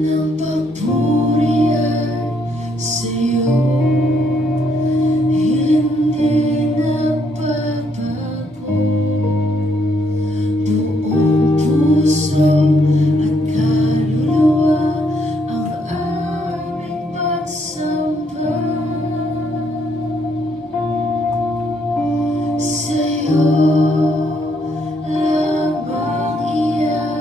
ng papuri ay sa'yo, hindi nagbabago. Buong puso at kaluluwa ang aming pagsamba sa'yo lamang iaalay.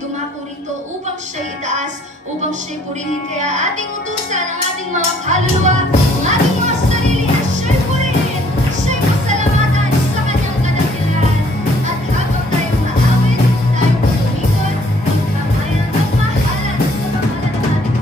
dumako rito upang siya'y itaas, upang siya'y purihin. Kaya ating utusan ang ating mga kaluluwa, ang ating mga sarili na siya'y purihin, siya'y pasalamatan sa kanyang kadakilan. At habang tayong naawit, tayo tumikot, magkamayan at mahalan sa pangalan ng ating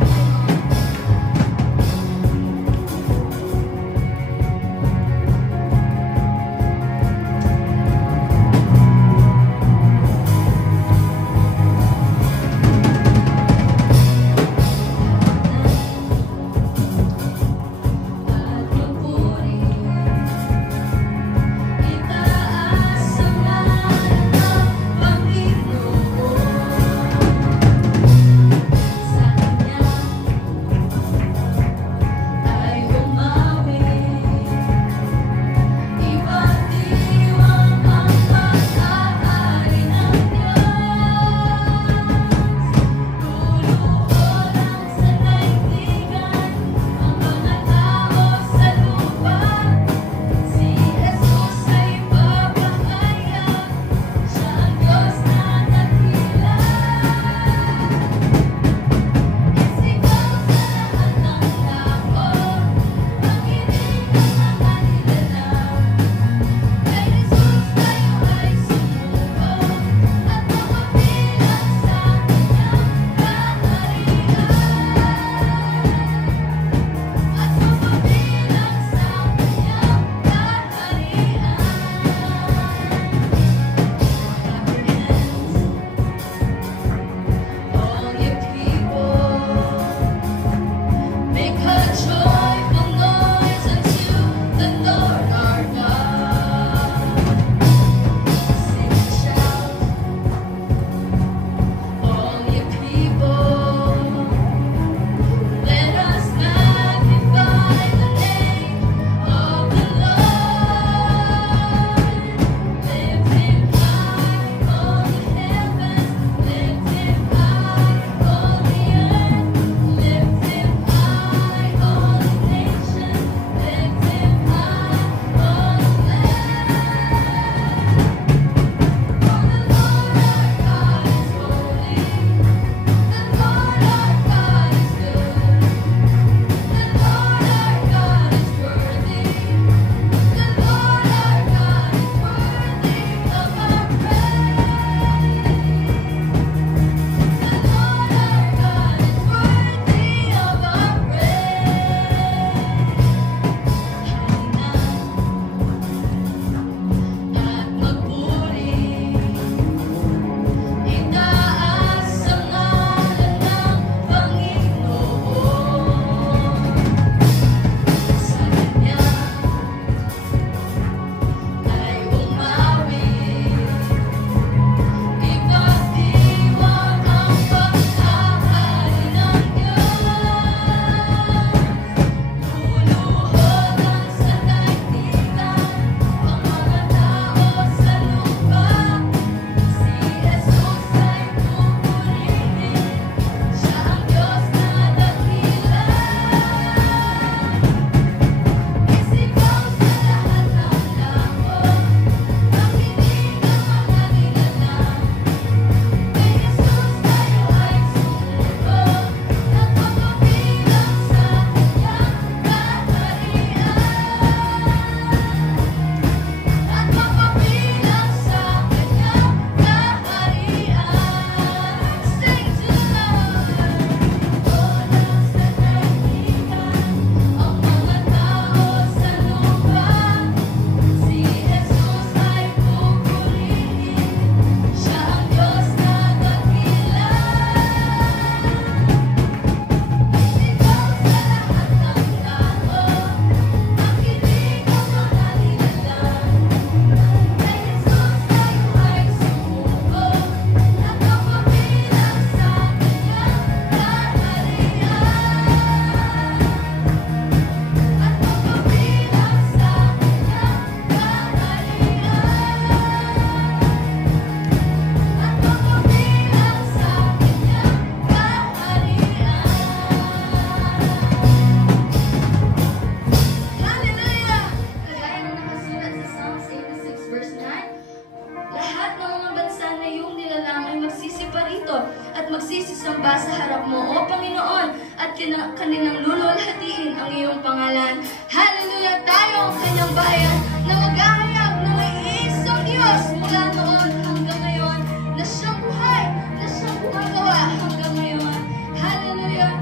Panginoon. Santo at magsisisamba sa harap mo, O Panginoon, at kanilang lululhatiin ang iyong pangalan. Hallelujah! Tayo ang kanyang bayan na mag-ahayag na may isang Diyos mula noon hanggang ngayon, na siyang buhay, na siyang gumagawa hanggang ngayon. Hallelujah!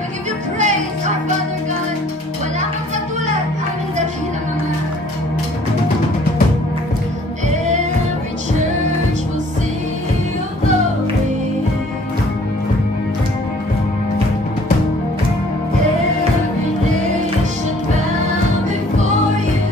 We give you praise, our Father God. Wala kang katulad, aming dakilang Ama. Every church will see your glory. Every nation bow before you.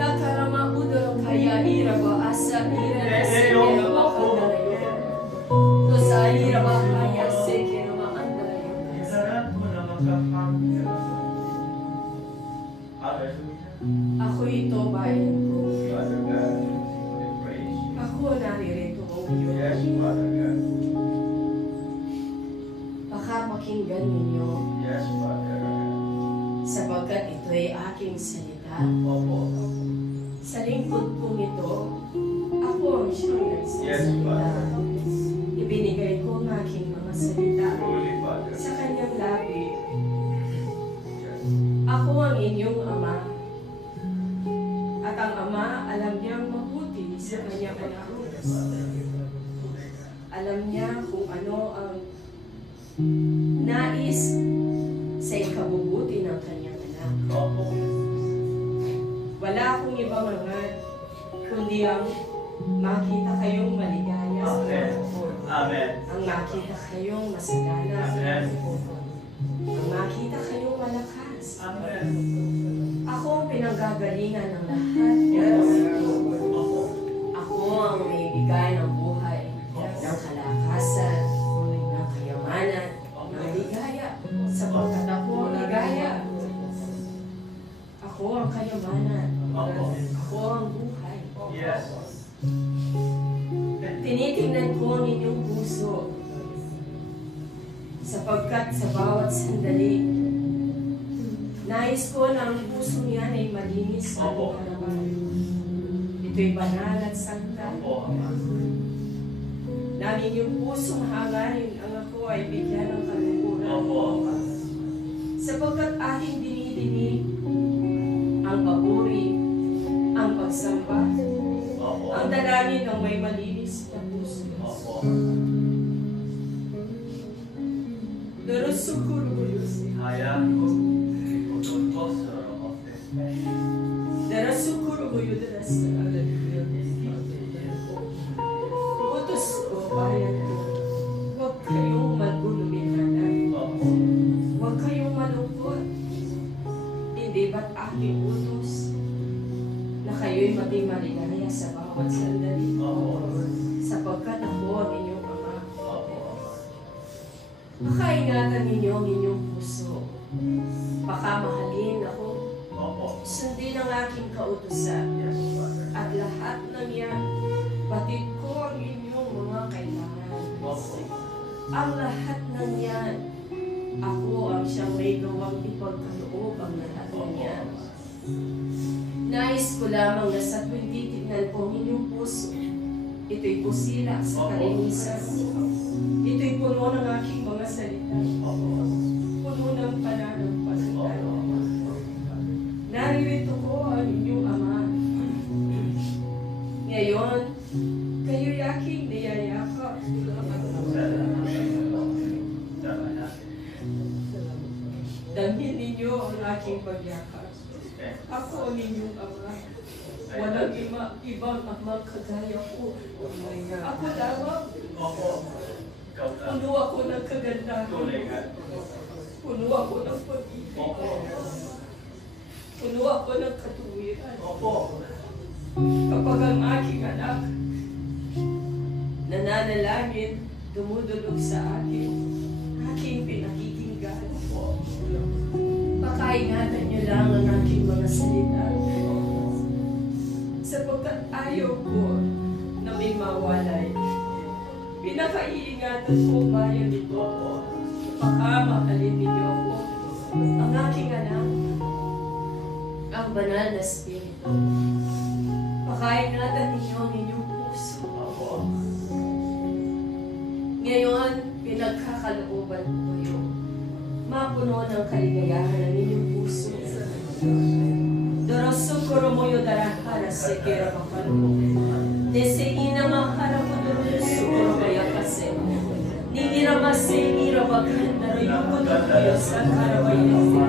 Nakarama udoro kaya iraba asa ira sekera makandarayo. Dosa iraba kaya sekera makandarayo. Ako ito bayan ko. Ako naririto mo ngayon. Baka pakinggan ninyo. Sapagkat ito'y aking salita. Sa lingkod kong ito, ako ang siyang nagsasalita. Ibinigay ko ang aking mga salita sa kanyang labi. Ako ang inyong ama. At ang ama alam niyang mabuti sa kanyang anak. Alam niya kung ano ang nais sa ikabubuti ng kanyang anak. Wala akong ibang hangad, kundi ang makita kayong maligaya. Amen. Ang makita kayong masagana. Amen. Ang makita kayong malakas. Amen. Ako ang pinanggagalingan ng lahat. Ako ang may bigay ng buhay, ng kalakasan, ng kayamanan, ng ligaya, sapagkat ako ang ligaya. Ako ang kayamanan. Ako ang buhay. Yes. Tinitingnan ko ang inyong puso, sapagkat sa bawat sandali, nais ko na ang puso niyan ay malinis at harapan. Ito'y banal at santa. Namin yung pusong hangarin ang ako ay bigyan ng kalukuran. Sapagkat aking dinidinig ang papuri, ang pagsamba, ang dalangin ng may malinis na puso. Utos ko, bayan ko, huwag kayong magulumihanan. Huwag kayong malungkot. Hindi ba't aking utos na kayo'y maging maligaya sa bawat sandali? Sapagkat ako ang inyong ama. Makaingatan ninyo ang inyong puso. Baka mahalin ako. Sundin ang aking kautusan. At lahat ng yan, batid ko ang inyong mga kailangan. Ang lahat ng yan, ako ang siyang may gawang ipagkaloob ang lahat ng yan. Nais ko lamang na sa tuwing titignan ko ang inyong puso, ito'y pusilak sa kalinisan. Ito'y puno ng aking mga salita. Puno ng pananampalataya. Naririto ko ang inyong ama. Ngayon, kayo'y aking niyayakap. Damhin ninyo ang aking pagyakap. Ako ang inyong ama. Walang ibang amang kagaya ko. Ako lamang. Puno ako ng kagandahan. Puno ako ng pag-ibig. Puno ako ng katuwiran. Kapag ang aking anak nananalangin, dumudulog sa akin, aking pinakikinggan. Pakaingatan niyo lang ang aking mga salita. Sapagkat ayaw ko na may mawalay. Pinakaiingatan ko bayan ito. Baka mahalin ninyo ako. Ang aking anak, ang banal na spirito. Pakaingatan ninyo ang inyong puso. Ngayon, pinagkakalooban ko kayo. Mapuno ng kaligayahan ang inyong puso. Dorosukuro mo yung darahara sa kera makalubo. Deseina mahara mo dorosukuro kaya kasi. Ningiramase irabakandara yung kuno kayo sa karabayo.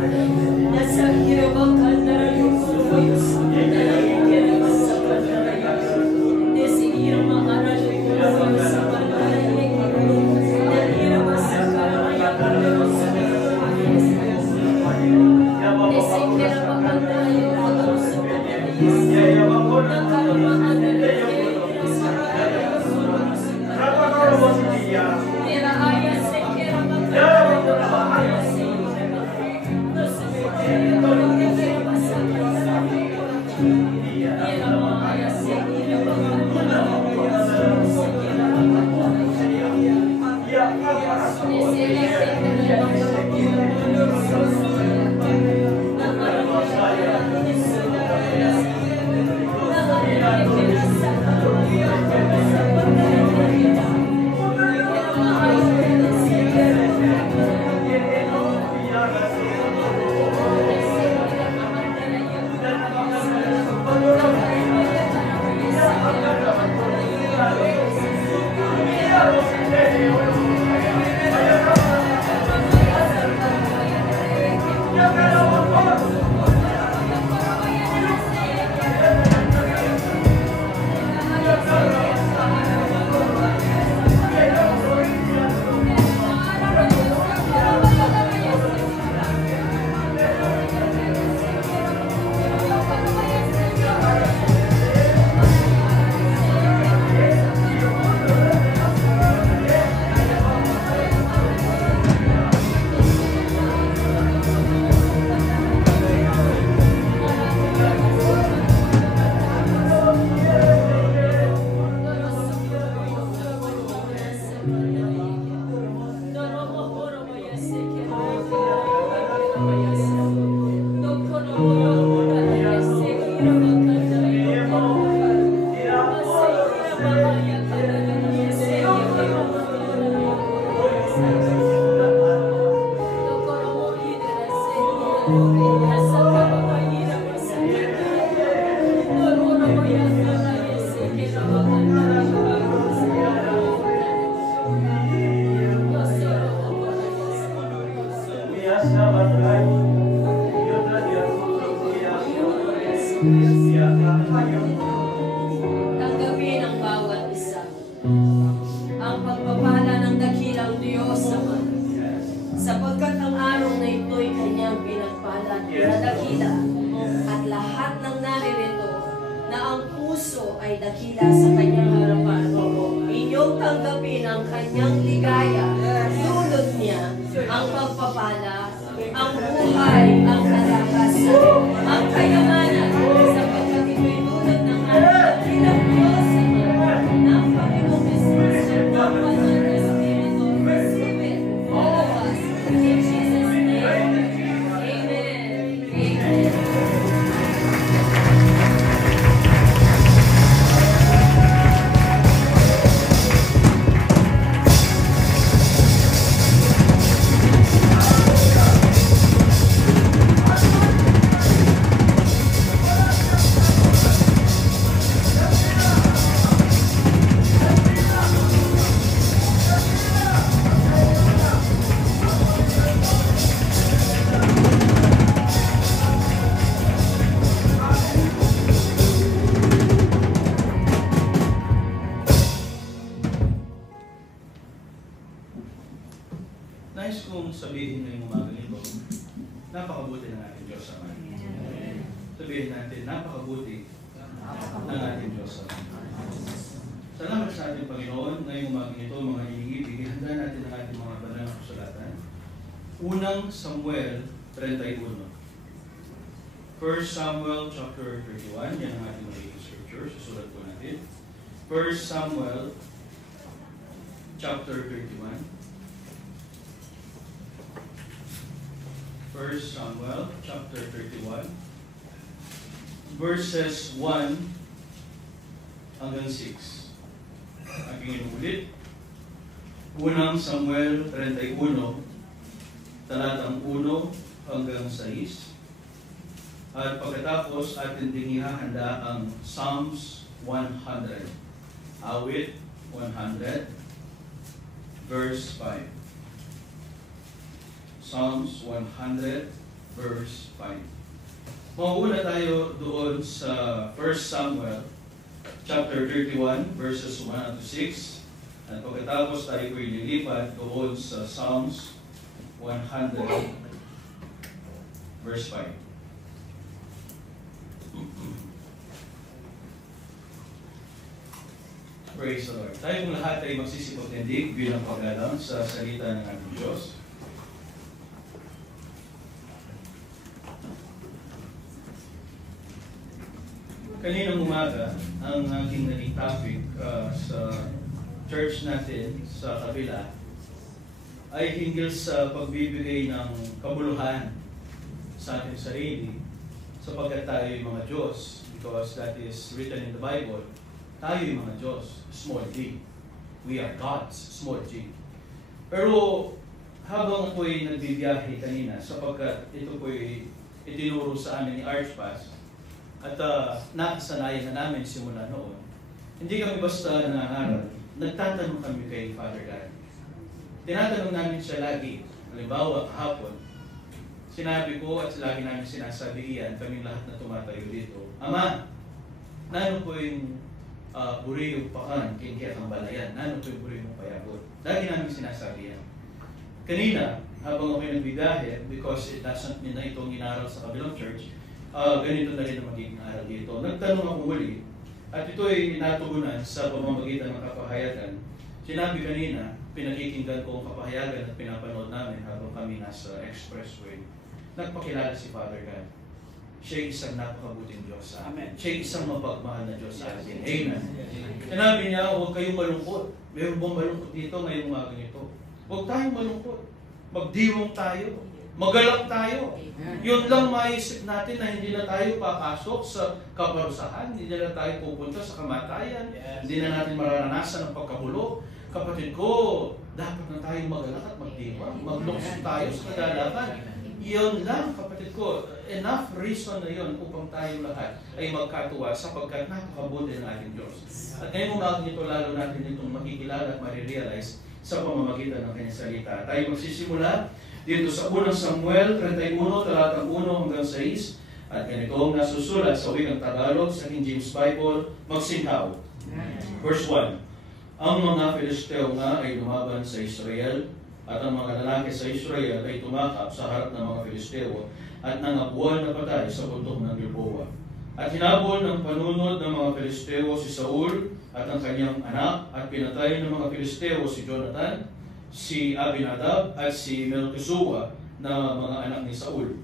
Nasa irabakandara yung kuno kayo sa karabayo. Sa karabayo. Deseina mahara yung kuno kayo sa karabayo. Nairamasa karabayo. Deseina mahara Tanggapin ang bawat isa. Ang pagpapala ng dakilang Diyos Ama. Sapagkat ang araw na ito'y kanyang pinagpala na dakila at lahat ng naririto na ang puso ay dakila sa kanyang harapan. Inyong tanggapin ang kanyang ligaya, dulot niya ang pagpapala, ang buhay, ang kalakasan, ang kayamanan, sapagkat ito'y dulot ng dakilang Diyos Ama ng Panginoong Jesus at ng Banal na Espiritu. Receive it, all of us, in Jesus' name. Amen. Amen. Nais kong sabihin ngayong umaga nito, napakabuti ng ating Diyos Ama. Sabihin natin, napakabuti ng ating Diyos Ama. Salamat sa ating Panginoon ngayong umaga nito, mga iingibig, ihanda natin ang ating mga banal na kasulatan. Unang Samuel 31. 1 Samuel chapter 31, yan ang ating magiging scripture, susulat po natin. 1 Samuel chapter 31. 1 Samuel chapter 31 verses 1 hanggang 6. Aking inuulit. Unang Samuel 31 talatang 1 hanggang 6. At pagkatapos atin ding ihahanda ang Psalms 100. Awit 100 verse 5. Psalms 100 verse 5. Mauuna tayo doon sa 1 Samuel chapter 31 verses 1 to 6. At pagkatapos tayo po ililipat doon sa Psalms 100 verse 5. Praise the Lord. Tayo kung lahat ay magsisipagtindig bilang paglalang sa salita ng ating Diyos. Kaninang umaga, ang aking naging topic sa church natin sa kabila ay hinggil sa pagbibigay ng kabuluhan sa ating sarili sapagkat tayo yung mga Diyos, because that is written in the Bible. Tayo yung mga Diyos, small g. We are gods, small g. Pero habang ako'y nagbibiyahe kanina, sapagkat ito po'y itinuro sa amin ni Archpas, at nakasanayan na namin simula noon, hindi kami basta nangangaral. Nagtatanong kami kay Father God. Tinatanong namin siya lagi. Halimbawa, kahapon, sinabi ko at lagi namin sinasabi iyan, kaming lahat na tumatayo dito, Ama, nano po yung buriyong pakan, kingkiyat ang balayan, nano po yung buriyong payabot. Lagi namin sinasabi yan. Kanina, habang ako'y nagbigahe, because it doesn't mean na itong inaral sa kabilang church, ganito na rin ang magiging aral dito. Nagtanong ako muli, at ito ay natugunan sa pamamagitan ng kapahayagan. Sinabi kanina, pinakikinggan ko ang kapahayagan at pinapanood namin habang kami nasa expressway. Nagpakilala si Father God. Siya isang napakabuting Diyos sa amin. Siya isang mapagmahal na Diyos sa atin. Amen. Sinabi niya, huwag kayong malungkot. Mayroon bang malungkot dito ngayong umaga nito? Huwag tayong malungkot. Magdiwang tayo. Magalak tayo. Yun lang maisip natin na hindi na tayo papasok sa kaparusahan, hindi na tayo pupunta sa kamatayan, hindi na natin mararanasan ang pagkabulo. Kapatid ko, dapat na tayo magalak at magdiwang, maglukso tayo sa kadalaman. Yun lang, kapatid ko, enough reason na yun upang tayo lahat ay magkatuwa sapagkat napakabuti ng ating Diyos. At ngayong umaga nito, lalo natin itong makikilala at marirealize sa pamamagitan ng kanyang salita. Tayo magsisimula dito sa unang Samuel 31, talatang 1 hanggang 6, at ganito ang nasusulat sa wikang Tagalog sa King James Bible, magsingkaw. Verse 1, ang mga Filisteo nga ay lumaban sa Israel, at ang mga lalaki sa Israel ay tumakap sa harap ng mga Filisteo, at nangabuan na patay sa bundok ng Gilboa. At hinabol ng panunod ng mga Filisteo si Saul at ang kanyang anak, at pinatay ng mga Filisteo si Jonathan, si Abinadab at si Melchizua na mga anak ni Saul.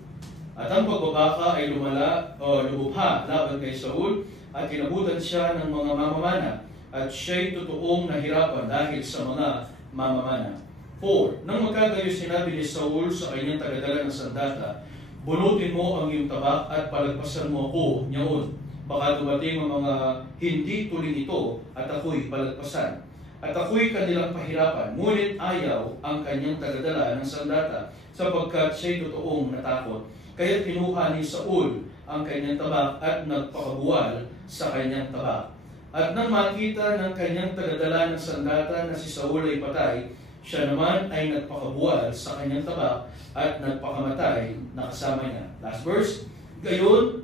At ang pagbabaka ay lubha laban kay Saul at kinabutan siya ng mga mamamana at siya'y totoong nahirapan dahil sa mga mamamana. 4. Nang magkagayo sinabi ni Saul sa kanyang tagadala ng sandata, bunutin mo ang iyong tabak at palagpasan mo ako niyaon. Baka dumating ang mga hindi tuling ito at ako'y palagpasan. At ako'y kanilang pahirapan, ngunit ayaw ang kanyang tagadala ng sandata sapagkat siya'y totoong natakot. Kaya kinuha ni Saul ang kanyang tabak at nagpakabuwal sa kanyang tabak. At nang makita ng kanyang tagadala ng sandata na si Saul ay patay, siya naman ay nagpakabuwal sa kanyang tabak at nagpakamatay na kasama niya. Last verse, gayon,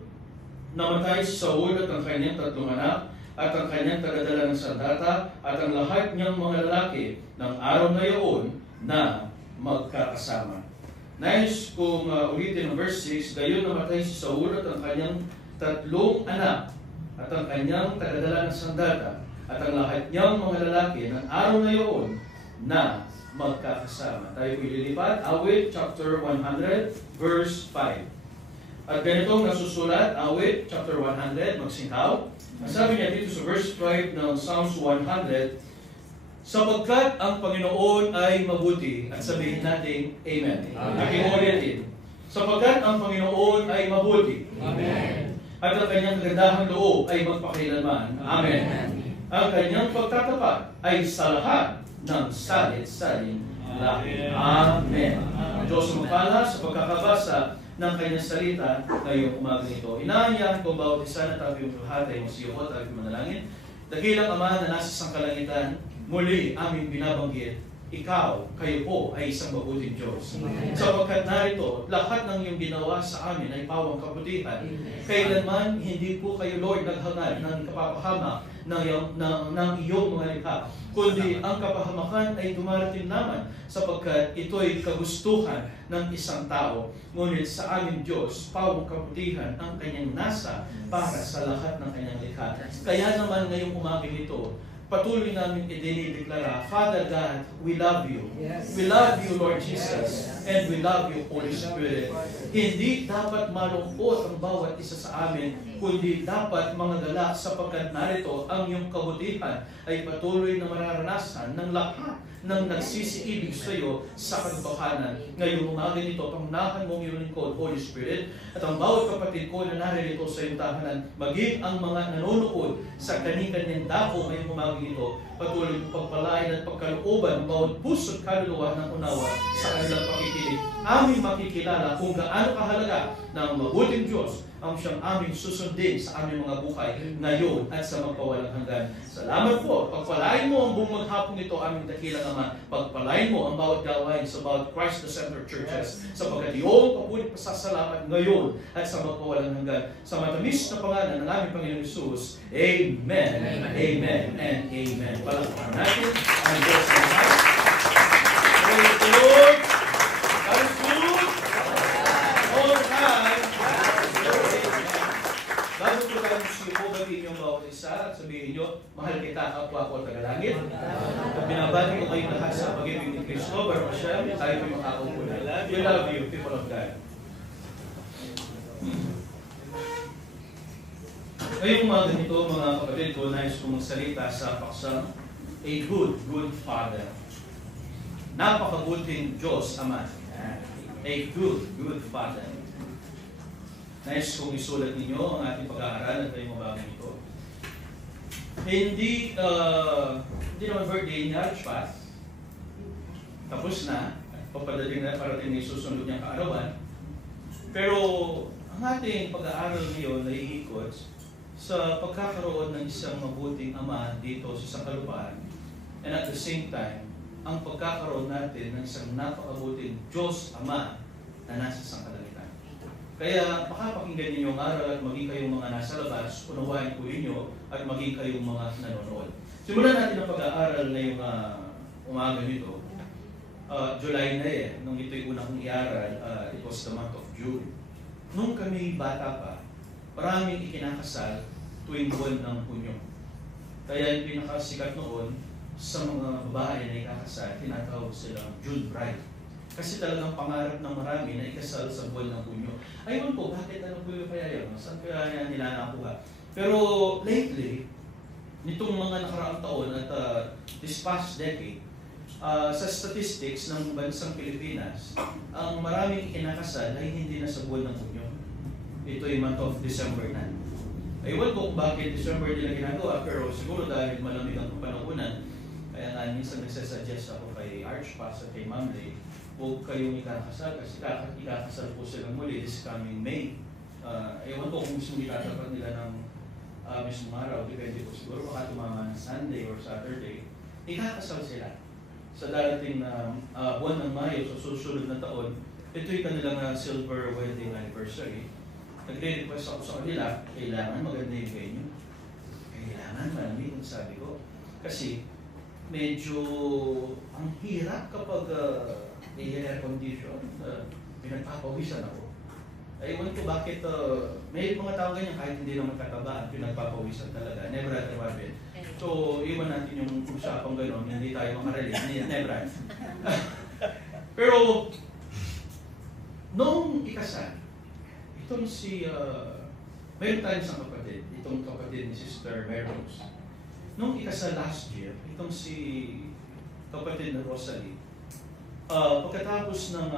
namatay si Saul at ang kanyang 3 anak, at ang kanyang tagadala ng sandata, at ang lahat niyang mga lalaki ng araw na iyon na magkakasama. Nais kong ulitin ang verse 6, gayon namatay si Saul at ang kanyang 3 anak, at ang kanyang tagadala ng sandata, at ang lahat niyang mga lalaki ng araw na iyon na magkakasama. Tayo ililipat, Awit chapter 100, verse 5. At ganitong nasusulat, Awit chapter 100, magsingkaw. Sabi niya dito sa verse 5 ng Psalms 100, sapagkat ang Panginoon ay mabuti, at sabihin natin, Amen. Aking ulitin. Sapagkat ang Panginoon ay mabuti. Amen. At ang kanyang kagandahang loob ay magpakailanman. Amen. Ang kanyang pagtatapat ay sa lahat ng salit-saling lahi. Amen. Ang Diyos mapala sa pagkakabasa ng kanyang salita ngayong umaga nito. Inaanyahan ko bawat isa na tayo yung lahat ay masiyokot at manalangin. Dakilang Ama na nasa sangkalangitan, muli aming binabanggit, ikaw, kayo po ay isang mabuting Diyos. Sapagkat narito, lahat ng iyong ginawa sa amin ay pawang kabutihan. Kailanman, hindi po kayo, Lord, naghangad ng kapapahamak ng iyong mga likha, kundi ang kapahamakan ay dumarating naman sapagkat ito ay kagustuhan ng isang tao. Ngunit sa aming Diyos, pawang kabutihan ang kanyang nasa para sa lahat ng kanyang likha. Kaya naman ngayong umaga nito, patuloy namin idinideklara, Father God, we love you. Yes. We love you, Lord Jesus. And we love you, Holy Spirit. Hindi dapat malungkot ang bawat isa sa amin, kundi dapat mga galak sapagkat narito ang iyong kabutihan ay patuloy na mararanasan ng lahat ng nagsisiibig sa iyo sa katotohanan. Ngayong umaga nito, pangnahan mong iyong lingkod, Holy Spirit, at ang bawat kapatid ko na naririto sa iyong tahanan, maging ang mga nanonood sa kani-kanyang dako ngayong umaga nito, patuloy mong pagpalain at pagkalooban ang bawat puso at kaluluwa ng unawa sa kanilang pakikinig. Aming makikilala kung gaano kahalaga ng mabuting Diyos ang siyang aming susundin sa aming mga buhay ngayon at sa magpawalang hanggan. Salamat po. Pagpalain mo ang buong maghapon ito, aming dakilang Ama. Pagpalain mo ang bawat gawain sa bawat Christ the Center churches sapagkat iyong papulit pasasalamat ngayon at sa magpawalang hanggan. Sa matamis na pangalan ng aming Panginoon Jesus. Amen. Amen. And amen. Palakpakan natin ang Diyos ng lahat. Praise the Lord. God is good. All the time. Bago po tayo sipo, batiin yung bawat isa at sabihin nyo, mahal kita, kapwa ko tagalangit. At binabati ko kayo lahat sa pag-ibig ni Cristo, Baruch Hashem, tayo po makakaupo na. We love you, people of God. Ngayong umaga nito, mga kapatid ko, nais kong magsalita sa paksang a good Father. Napakabuting Diyos, Ama. A good Father. Nais kong isulat ninyo ang ating pag-aaral at ngayong umaga nito. Hindi naman birthday ni Archpath. Tapos na. Papadating na parating na susunod niyang kaarawan. Pero ang ating pag-aaral ngayon ay iikot sa pagkakaroon ng isang mabuting Ama dito sa Sankalupaan. And at the same time, ang pagkakaroon natin ng isang napakabuting Diyos Ama na nasa Sankalupaan. Kaya pakapakinggan ninyo ang aral at maging kayong mga nasa labas, unawain po ninyo at maging kayong mga nanonood. Simulan natin ang pag-aaral na yung umaga nito. July na nung ito'y unang kong iaral, it was the month of June. Nung kami bata pa, maraming ikinakasal tuwing buwan ng Hunyo. Kaya yung pinakasikat noon sa mga babae na ikakasal, tinatawag silang June bride. Kasi talagang pangarap ng marami na ikasal sa buwan ng Hunyo. Ayun po, bakit ano po yung kaya yun? Saan kaya nila nakuha? Pero lately, nitong mga nakaraang taon at this past decade, sa statistics ng bansang Pilipinas, ang maraming ikinakasal ay hindi na sa buwan ng Hunyo. Ito ay month of December na. Ayun po kung bakit December nila ginagawa, pero siguro dahil malamig ang panahonan, kaya nga minsan nagsasuggest ako kay Archpath at kay Ma'am Lay, huwag kayong ikakasal kasi ikakasal po silang muli this coming May. Ewan ko kung gusto itatapat nila ng mismong araw, depende po siguro baka tumama ng Sunday or Saturday. Ikakasal sila sa darating na buwan ng Mayo sa susunod na taon. Ito'y kanilang silver wedding anniversary. Nagre-request ako sa kanila, kailangan maganda yung venue. Kailangan malamig, sabi ko. Kasi medyo ang hirap kapag may air condition, pinagpapawisan ako. Ewan ko bakit may mga tao ganyan kahit hindi naman katabaan, pinagpapawisan talaga. Never had ever been. So, iwan natin yung usapang gano'n, hindi tayo makarelate. Never had. Pero, nung ikasal, itong si, mayroon tayo isang kapatid, itong kapatid ni Sister Mary Rose. Nung ikasal last year, itong si kapatid na Rosalie, pagkatapos ng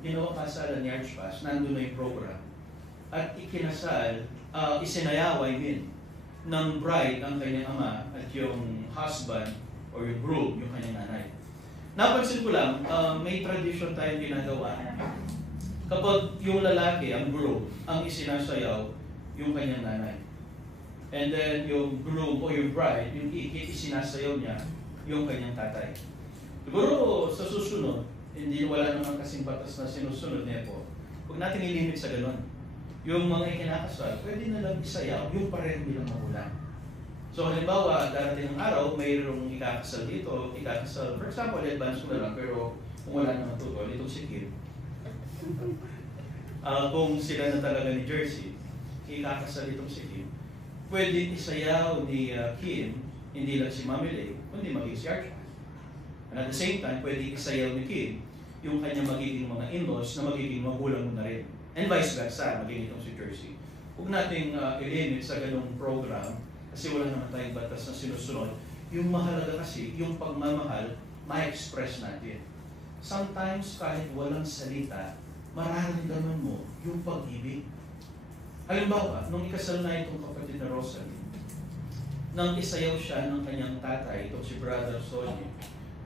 ginawa kasalan ni Archpath, nandun na yung program. At ikinasal, isinayaw, ng bride ang kanyang ama at yung husband or yung groom, yung kanyang nanay. Napansin ko lang, may tradition tayong ginagawa. Kapag yung lalaki, ang groom, ang isinasayaw, yung kanyang nanay. And then yung groom o yung bride, yung isinasayaw niya, yung kanyang tatay. Siguro sa susunod, hindi wala naman kasing batas na sinusunod niya po. Huwag natin ilimit sa ganun. Yung mga ikinakasal, pwede na lang isayaw yung pareho nilang magulang. So halimbawa, darating ang araw, mayroong ikakasal dito, ikakasal, for example, advance ko na lang, pero kung wala naman tutol, itong si Kim. Kung sila na talaga ni Jersey, ikakasal itong si Kim. Pwede isayaw ni Kim hindi lang si Mami Lay, kundi maging si Archie. And at the same time, pwede isayaw ni Kim yung kanyang magiging mga in-laws na magiging magulang mo na rin. And vice versa, magiging itong si Jersey. Huwag nating i-limit sa ganung program kasi wala naman tayong batas na sinusunod. Yung mahalaga kasi, yung pagmamahal, ma-express natin. Sometimes, kahit walang salita, mararamdaman mo yung pag-ibig. Halimbawa, nung ikasal na itong kapatid na Rosalie, nang isayaw siya ng kanyang tatay, itong si Brother Sonny,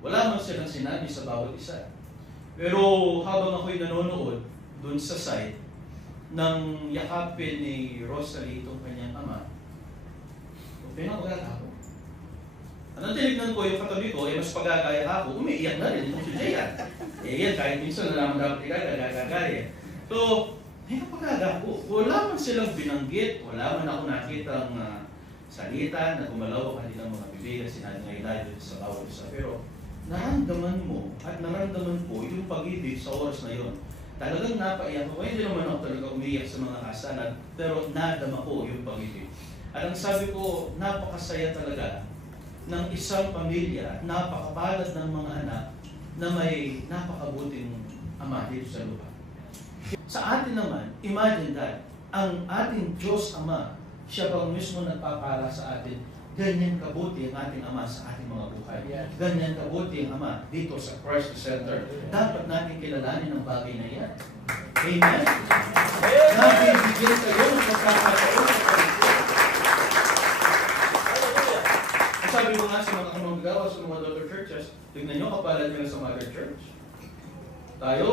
wala man silang sinabi sa bawat isa. Pero habang ako'y nanonood dun sa site, nang yakapin ni Rosalie itong kanyang ama, pinapagala ako. Anong tinignan ko yung katabi ko, mas pagagaya ako, umiiyak na rin itong si Jayan. Yan, kahit minsan nalaman dapat gagagaya. So, pinapagala ko, wala man silang binanggit, wala man ako nakita ang salita na gumalaw ang kanilang mga bibig na sinabi nga ilayo sa bawat isa. Pero, naramdaman mo at naramdaman ko yung pag-ibig sa oras na yon. Talagang napaiyak ko. Hindi naman ako talaga umiiyak sa mga kasalan, pero nadama ko yung pag-ibig. At ang sabi ko, napakasaya talaga ng isang pamilya, napakapalad ng mga anak na may napakabuting ama dito sa lupa. Sa atin naman, imagine that, ang ating Diyos Ama, siya bang mismo nagpapala sa atin, ganyan kabuti ang ating Ama sa ating mga buhay. Ganyan kabuti ang Ama dito sa Christ Center. Dapat natin kilalanin ang bagay na yan. Amen? Nabibigyan kayo ng pagkakataon. Sabi mo nga sa mga kamanggawa, sa mga daughter churches, tignan nyo, kapalad nyo sa mother church. Tayo,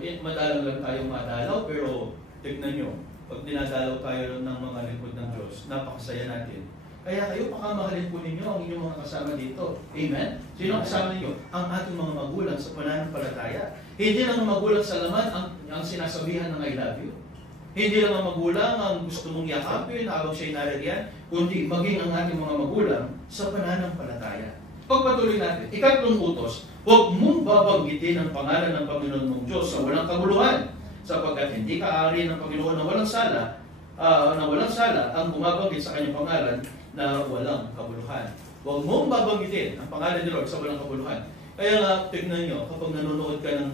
madalang lang tayong madalaw, pero tignan nyo, pag dinadalaw tayo ng mga lingkod ng Diyos, napakasaya natin. Kaya kayo, pakamahalin po ninyo ang inyong mga kasama dito. Amen? Sino ang kasama ninyo? Ang ating mga magulang sa pananampalataya. Hindi lang ang magulang sa laman ang sinasabihan ng I love you. Hindi lang ang magulang ang gusto mong yakapin habang siya'y naririyan, kundi maging ang ating mga magulang sa pananampalataya. Pagpatuloy natin, ikatlong utos, huwag mong babanggitin ang pangalan ng Panginoon mong Diyos sa walang kabuluhan, sapagkat hindi ka-ari ng Panginoon na walang sala, ang bumabanggit sa kanyang pangalan na walang kabuluhan. Huwag mong babanggitin ang pangalan ni Lord sa walang kabuluhan. Kaya nga, tignan nyo, kapag nanonood ka ng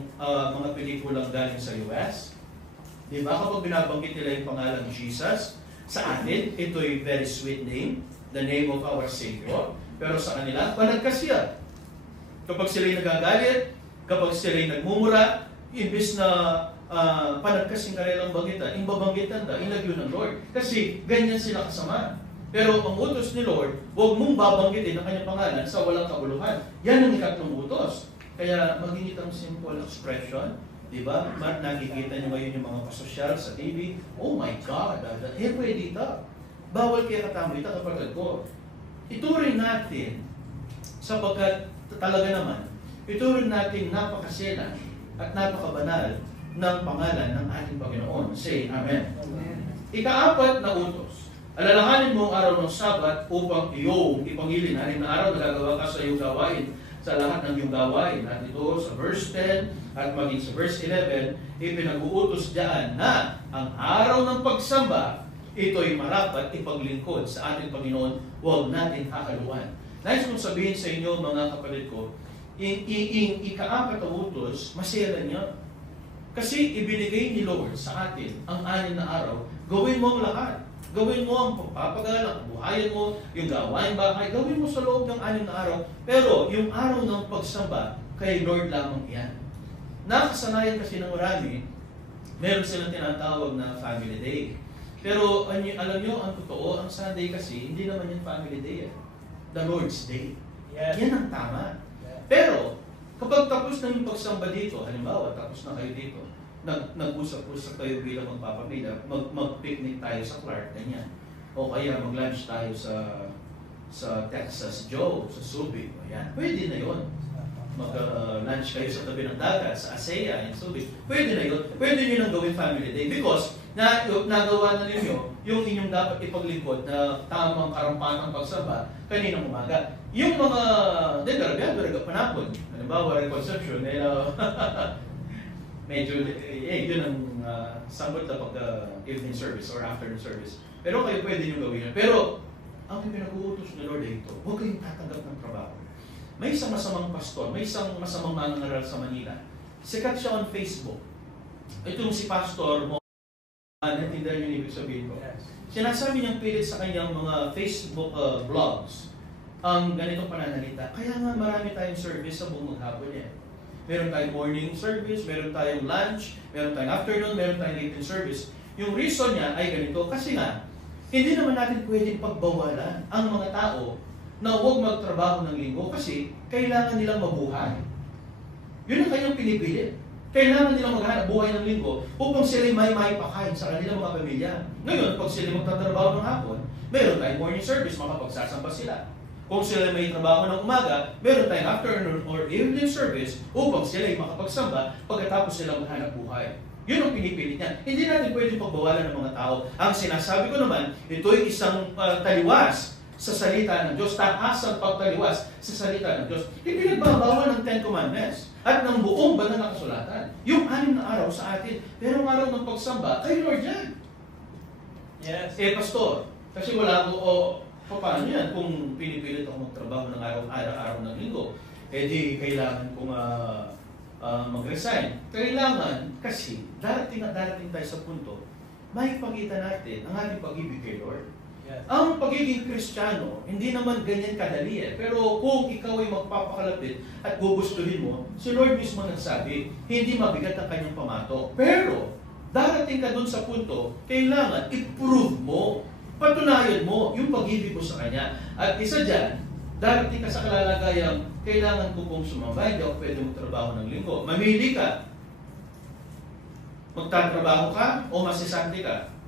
mga pelikulang galing sa US, di ba, kapag binabanggit nila yung pangalan ng Jesus, sa atin, ito'y very sweet name, the name of our Savior. Pero sa kanila, panagkasya. Kapag sila'y nagagalit, kapag sila'y nagmumura, imbis na panagkasing kanilang banggitan, imbabanggitan na, ilagyo ng Lord. Kasi ganyan sila kasama. Pero ang utos ni Lord, huwag mong babanggitin ang kanyang pangalan sa walang kabuluhan. Yan ang ikatlong utos. Kaya maging itong simple expression, di ba? Nakikita nyo ngayon yung mga pasosyal sa TV. Oh my God! Pwede ito. Bawal kaya katama ito kapatid ko. Ituring natin, sapagkat talaga naman, ituring natin napakasela at napakabanal ng pangalan ng ating Panginoon. Say Amen. Amen. Ika-apat na utos. Alalahanin mo ang araw ng Sabat upang iyong ipangilin. Anim na araw nagagawa ka sa iyong gawain, sa lahat ng iyong gawain. At ito sa verse 10 at maging sa verse 11, ipinag-uutos diyan na ang araw ng pagsamba, ito'y marapat ipaglingkod sa ating Panginoon, huwag natin kakaluan. Nais kong sabihin sa inyo, mga kapatid ko, ika-apat na utos, masaya niya. Kasi ibinigay ni Lord sa atin ang 6 na araw, gawin mo ang lahat. Gawin mo ang pagpapagal, ang buhayan mo, yung gawain bahay, gawin mo sa loob ng 6 na araw. Pero yung araw ng pagsamba, kay Lord lamang yan. Nakasanayan kasi ng marami, meron silang tinatawag na family day. Pero alam nyo, ang totoo, ang Sunday kasi, hindi naman yung family day. The Lord's Day. Yes. Yan ang tama. Pero, kapag tapos na yung pagsamba dito, halimbawa, tapos na kayo dito, nag-usap-usap kayo bilang magpapamilya, mag-picnic tayo sa Clark, ganyan. O kaya mag-lunch tayo sa Texas Joe, sa Subic, ayan. Pwede na yun. Mag-lunch kayo sa tabi ng dagat, sa ASEA, in Subic. Pwede na yun. Pwede nyo nang gawin family day because nagawa na ninyo yung inyong dapat ipaglingkod na tamang karampatang pagsamba kaninang umaga. Yung mga daraga panapon, halimbawa reconception, medyo yun ang sambot na pag evening service or afternoon service. Pero kayo pwede nyo gawin yun. Pero ang pinag-uutos ni Lord ay ito, huwag kayong tatanggap ng trabaho. May isang masamang pastor, may isang masamang mangangaral sa Manila. Sikat siya on Facebook. Itong si pastor mo, natindihan yung ibig sabihin ko. Sinasabi niyang pilit sa kanyang mga Facebook blogs ang ganitong pananalita. Kaya nga marami tayong service sa buong maghapon eh. Meron tayong morning service, meron tayong lunch, meron tayong afternoon, meron tayong evening service. Yung reason niya ay ganito kasi nga, hindi naman natin pwedeng pagbawalan ang mga tao na huwag magtrabaho ng linggo kasi kailangan nilang mabuhay. Yun ang kanyang pinipilit. Kailangan nilang maghanap buhay ng linggo upang sila may maipakain sa kanilang mga pamilya. Ngayon, pag sila magtatrabaho ng hapon, meron tayong morning service, makapagsasamba sila. Kung sila may trabaho ng umaga, meron tayong afternoon or evening service upang sila ay makapagsamba pagkatapos sila maghanap buhay. Yun ang pinipilit niya. Hindi natin pwedeng pagbawalan ng mga tao. Ang sinasabi ko naman, ito ay isang taliwas sa salita ng Diyos, tahasang pagtaliwas sa salita ng Diyos. Ipinagbabawal ng Ten Commandments at ng buong banal na kasulatan. Yung 6 na araw sa atin, pero ang araw ng pagsamba, kay Lord yan. Yes. Pastor, kasi wala ko, paano yan kung pinipilit ako magtrabaho ng araw ng linggo? Di kailangan kong mag-resign. Kailangan kasi darating tayo sa punto, maipakita natin ang ating pag-ibig kay Lord. Yes. Ang pagiging Kristiyano, hindi naman ganyan kadali eh. Pero kung ikaw ay magpapakalapit at gugustuhin mo, si Lord mismo nagsabi, hindi mabigat ang kanyang pamato. Pero, darating ka dun sa punto, kailangan i-prove mo, patunayan mo yung pag-ibig mo sa Kanya. At isa dyan, darating ka sa kalalagayang, kailangan ko pong sumabay, hindi ako pwede magtrabaho ng linggo. Mamili ka. Magtatrabaho ka o masisante ka?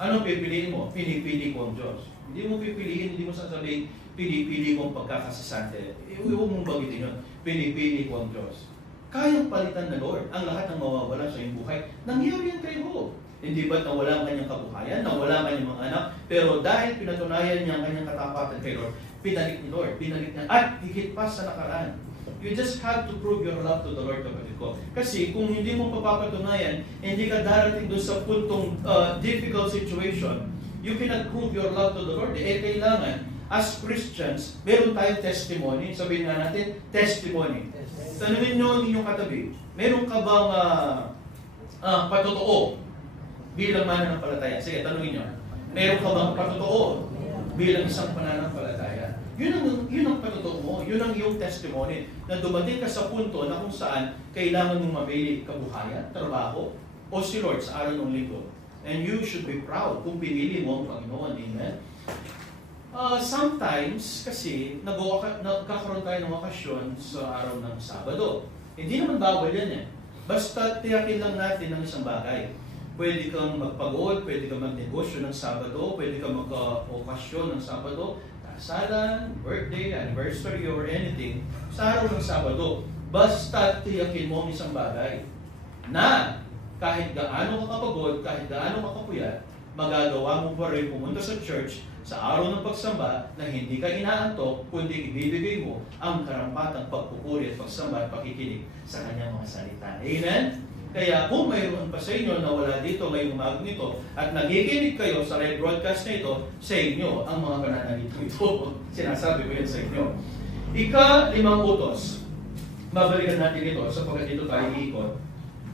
Anong pipiliin mo? Pinipili ko ang Diyos. Hindi mo pipiliin, hindi mo sasabihin, pinipili ko ang pagkakasisante. Huwag mong bagitin yun. Pinipili ko ang Diyos. Kayang palitan na Lord ang lahat ng mawawala sa iyong buhay. Nangyari yan kay Job. Hindi ba't nawala ang kanyang kabuhayan, nawala ang kanyang mga anak, pero dahil pinatunayan niya ang kanyang katapatan kay Lord, pinalik ni Lord, pinalik niya, at higit pa sa nakaraan. You just have to prove your love to the Lord, kapatid ko. Kasi kung hindi mo papapatunayan, hindi ka darating doon sa puntong difficult situation, you cannot prove your love to the Lord. Kailangan, as Christians, meron tayong testimony. Sabihin nga natin, testimony. Tanungin nyo ang inyong katabi, meron ka bang patotoo bilang mananampalataya? Sige, tanungin nyo. Meron ka bang patotoo bilang isang pananampalataya? Yun ang patotoo mo. Yun ang iyong testimony. Na dumating ka sa punto na kung saan kailangan mong mabili kabuhayan, trabaho, o si Lord sa araw ng linggo. And you should be proud kung pinili mo ang Panginoon. Amen? Sometimes, kasi nagkakaroon tayo ng okasyon sa araw ng Sabado. Hindi naman bawal yan eh. Basta tiyakin lang natin ng isang bagay. Pwede kang magpagod, pwede kang magnegosyo ng Sabado, pwede kang magka-okasyon ng Sabado, kasalan, birthday, anniversary, or anything, sa araw ng Sabado. Basta tiyakin mo ang isang bagay na kahit gaano ka kapagod, kahit gaano ka kapuyat, magagawa mo pa rin pumunta sa church sa araw ng pagsamba na hindi ka inaantok, kundi ibibigay mo ang karampatang pagpupuri at pagsamba at pakikinig sa kanyang mga salita. Amen? Kaya kung mayroon pa sa inyo na wala dito ngayong umagang ito at nagiginig kayo sa live broadcast na ito, sa inyo ang mga pananalito ito. Sinasabi ko yan sa inyo. Ika-5 utos. Babalikan natin ito sapagkat dito tayo iikot.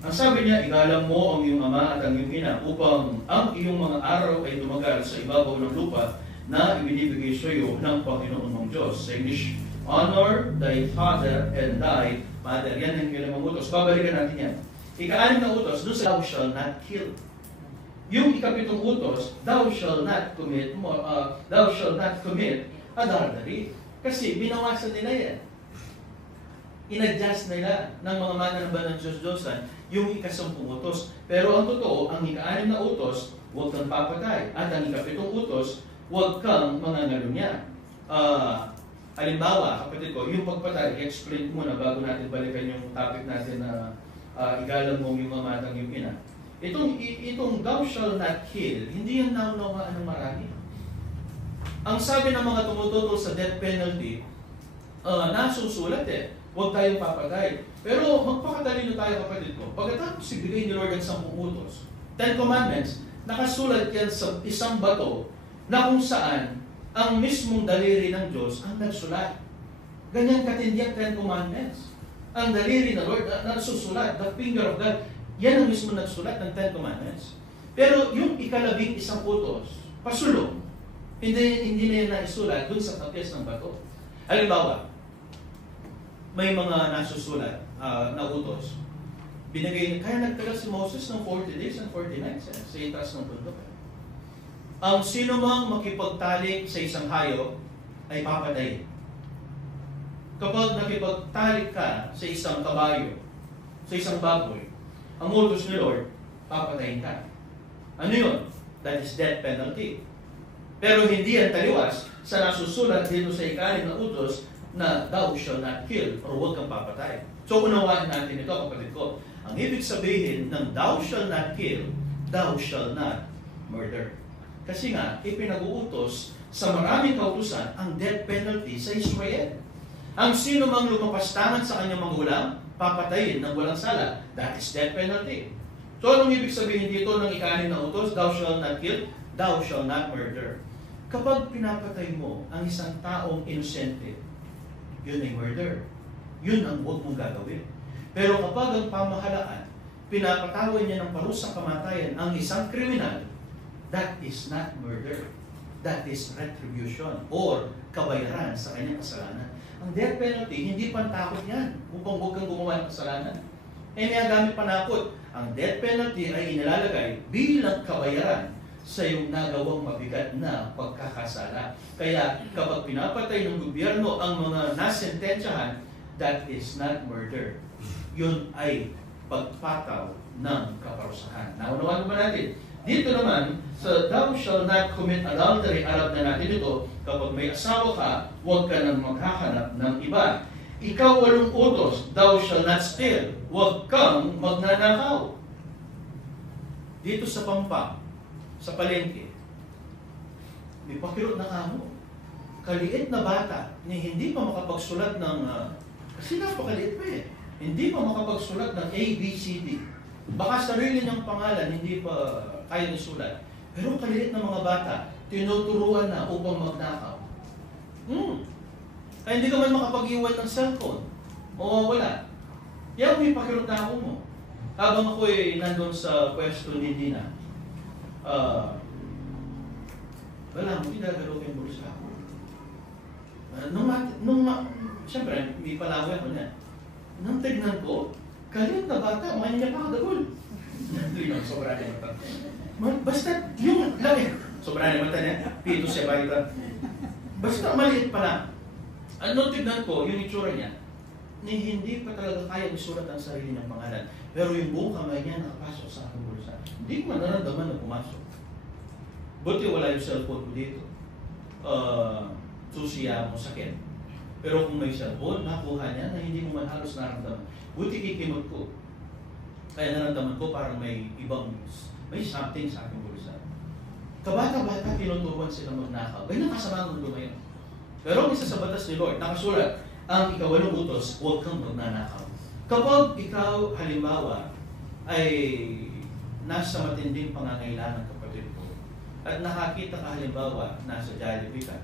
Ang sabi niya, igalang mo ang iyong ama at ang iyong ina upang ang iyong mga araw ay tumagal sa ibabaw ng lupa na ibinibigay sa iyo ng Panginoon mong Diyos. Sa English, honor thy father and thy mother. Yan ang ika-5 utos. Babalikan natin yan. Ika-6 na utos, doon sa thou shall not kill. Yung ika-7 utos, thou shall not commit adultery. Kasi binawasan nila yan. In-adjust nila ng mga mananaban ng Diyos-Diyosan yung ika-10 utos. Pero ang totoo, ang ika-6 na utos, huwag kang papatay. At ang ika-7 utos, huwag kang mangangalunya. Halimbawa, kapatid ko, yung pagpatay, i-explain ko muna bago natin balikan yung topic natin na igalang mo yung ama at yung ina. Itong thou shall not kill, hindi yan naunawaan ng marami. Ang sabi ng mga tumututol sa death penalty, nasusulat eh, huwag tayong papatay. Pero magpakatalino tayo, kapatid ko. Pagkatapos ibigay ni Lord ang 10 utos, 10 commandments, nakasulat yan sa isang bato na kung saan ang mismong daliri ng Diyos ang nagsulat. Ganyan katindi ang Ten Commandments. Ang daliri ng Lord na nagsusulat, the finger of God, yan ang mismo nagsulat ng Ten Commandments. Pero yung ika-11 utos, pasulong, hindi na yan naisulat dun sa tapyas ng bato. Halimbawa, may mga nasusulat na utos. Binigay, kaya nagtagal si Moses ng 40 days and 40 nights sa itaas ng bundok. Ang sino mang makipagtalik sa isang hayop ay papatayin. Kapag nakipagtalik ka sa isang kabayo, sa isang baboy, ang utos ni Lord, papatayin ka. Ano yun? That is death penalty. Pero hindi yan taliwas sa nasusulat dito sa ika-6 na utos na thou shall not kill or huwag kang papatay. So unawaan natin ito, kapatid ko. Ang ibig sabihin ng thou shall not kill, thou shall not murder. Kasi nga, ipinag-uutos sa maraming kautusan ang death penalty sa Israel. Ang sino mang lumapastangan sa kanyang magulang, papatayin ng walang sala. That is death penalty. So anong ibig sabihin dito ng ika-6 na utos? Thou shall not kill, thou shall not murder. Kapag pinapatay mo ang isang taong inosente, yun ay murder. Yun ang huwag mong gagawin. Pero kapag ang pamahalaan, pinapatawan niya ng parusang kamatayan ang isang kriminal, that is not murder. That is retribution or kabayaran sa kanyang kasalanan. Ang death penalty, hindi pantakot yan upang huwag kang gumawa ng kasalanan. May gamit panakot. Ang death penalty ay inilalagay bilang kabayaran sa iyong nagawang mabigat na pagkakasala. Kaya kapag pinapatay ng gobyerno ang mga nasentensyahan, that is not murder. Yun ay pagpataw ng kaparusahan. Naunawaan ba natin? Dito naman, sa thou shall not commit adultery, alam na natin ito, kapag may asawa ka, huwag ka nang maghahanap ng iba. Ikaw 8 utos, thou shall not steal, huwag kang magnanakaw. Dito sa Pampa, sa palengke, may pakirot na kamo. Kaliit na bata, na hindi pa makapagsulat ng, kasi napakaliit pa eh, hindi pa makapagsulat ng A, B, C, D. Baka sarili niyang pangalan, hindi pa kaya nisulat. Pero kaliit na mga bata, tinuturuan na upang magnakaw. Kaya hindi ka man makapag-iwan ng cellphone. O wala. Yan may pakirot na ako mo. Habang ako'y nandun sa pwesto ni Dina, wala mo, pinagalaw yung bulsa ako. Siyempre, may palawin ako niya. Nang tignan ko, kaliit na bata, mga niya pa kadagol. Sobra niya mata. Basta yung laki, sobra niya mata niya, pito siya ba ito. Basta maliit pa lang. Nung tignan ko, yung itsura niya, hindi pa talaga kaya isulat ang sarili niyang pangalan. Pero yung buong kamay niya nakapasok sa aking bulsa. Hindi ko man naramdaman na pumasok. Buti wala yung cellphone ko dito. Susiya mo sakit. Pero kung may cellphone, nakuha niya na hindi mo man halos naramdaman. Buti kikimot ko. Kaya naramdaman ko parang may something sa aking bulsa. Kabata-bata, tinuturuan sila magnakaw. Ganyan kasama ang mundo ngayon. Pero isa sa batas ni Lord, nakasulat, ang ika-8 utos, huwag kang magnanakaw. Kapag ikaw, halimbawa, ay nasa matinding pangangailangan, kapatid ko, at nakakita ka halimbawa, nasa Jollibee ka,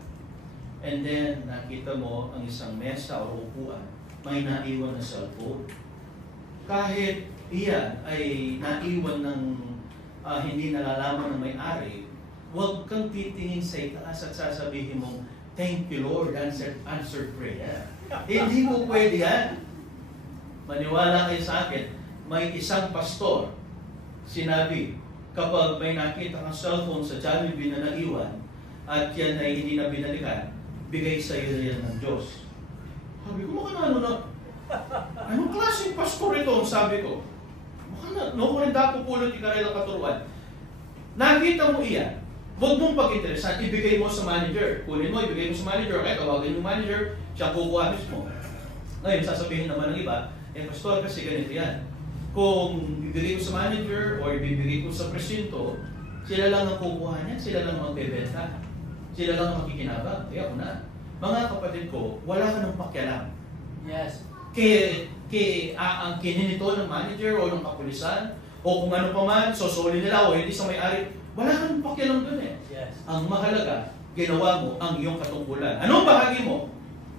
and then nakita mo ang isang mesa o upuan, may naiwan na cellphone. Kahit iyan ay naiwan ng hindi nalalaman ng may-ari, huwag kang titingin sa itaas at sasabihin mong, thank you Lord, answered prayer. Hindi mo pwede yan. Maniwala kayo sa akin, may isang pastor, sinabi, kapag may nakita kang cellphone sa Jollibee na naiwan, at yan ay hindi na binalikan, bigay sa iyo yan ng Diyos. Sabi ko, anong klaseng pastor ito? Sabi ko, no rin dapo pulot ikarela katuruan. Nakita mo iyan, huwag mong pag-interesan, ibigay mo sa manager. Kunin mo, ibigay mo sa manager, okay, tawagin yung manager, siya kukuha mismo. Ngayon, sasabihin naman ng iba, pastor, kasi ganito yan. Kung ibigay ko sa manager o ibibigay ko sa presinto, sila lang ang kukuha niya, sila lang ang magbebenta, sila lang ang makikinabang. Kaya ako na. Mga kapatid ko, wala ka ng pakialam. Yes. Ang kininito ng manager o ng kapulisan, o kung ano pa man, sosoli nila o hindi sa may-ari, wala ka ng pakialam dun eh. Yes. Ang mahalaga, ginawa mo ang iyong katungkulan. Anong bahagi mo?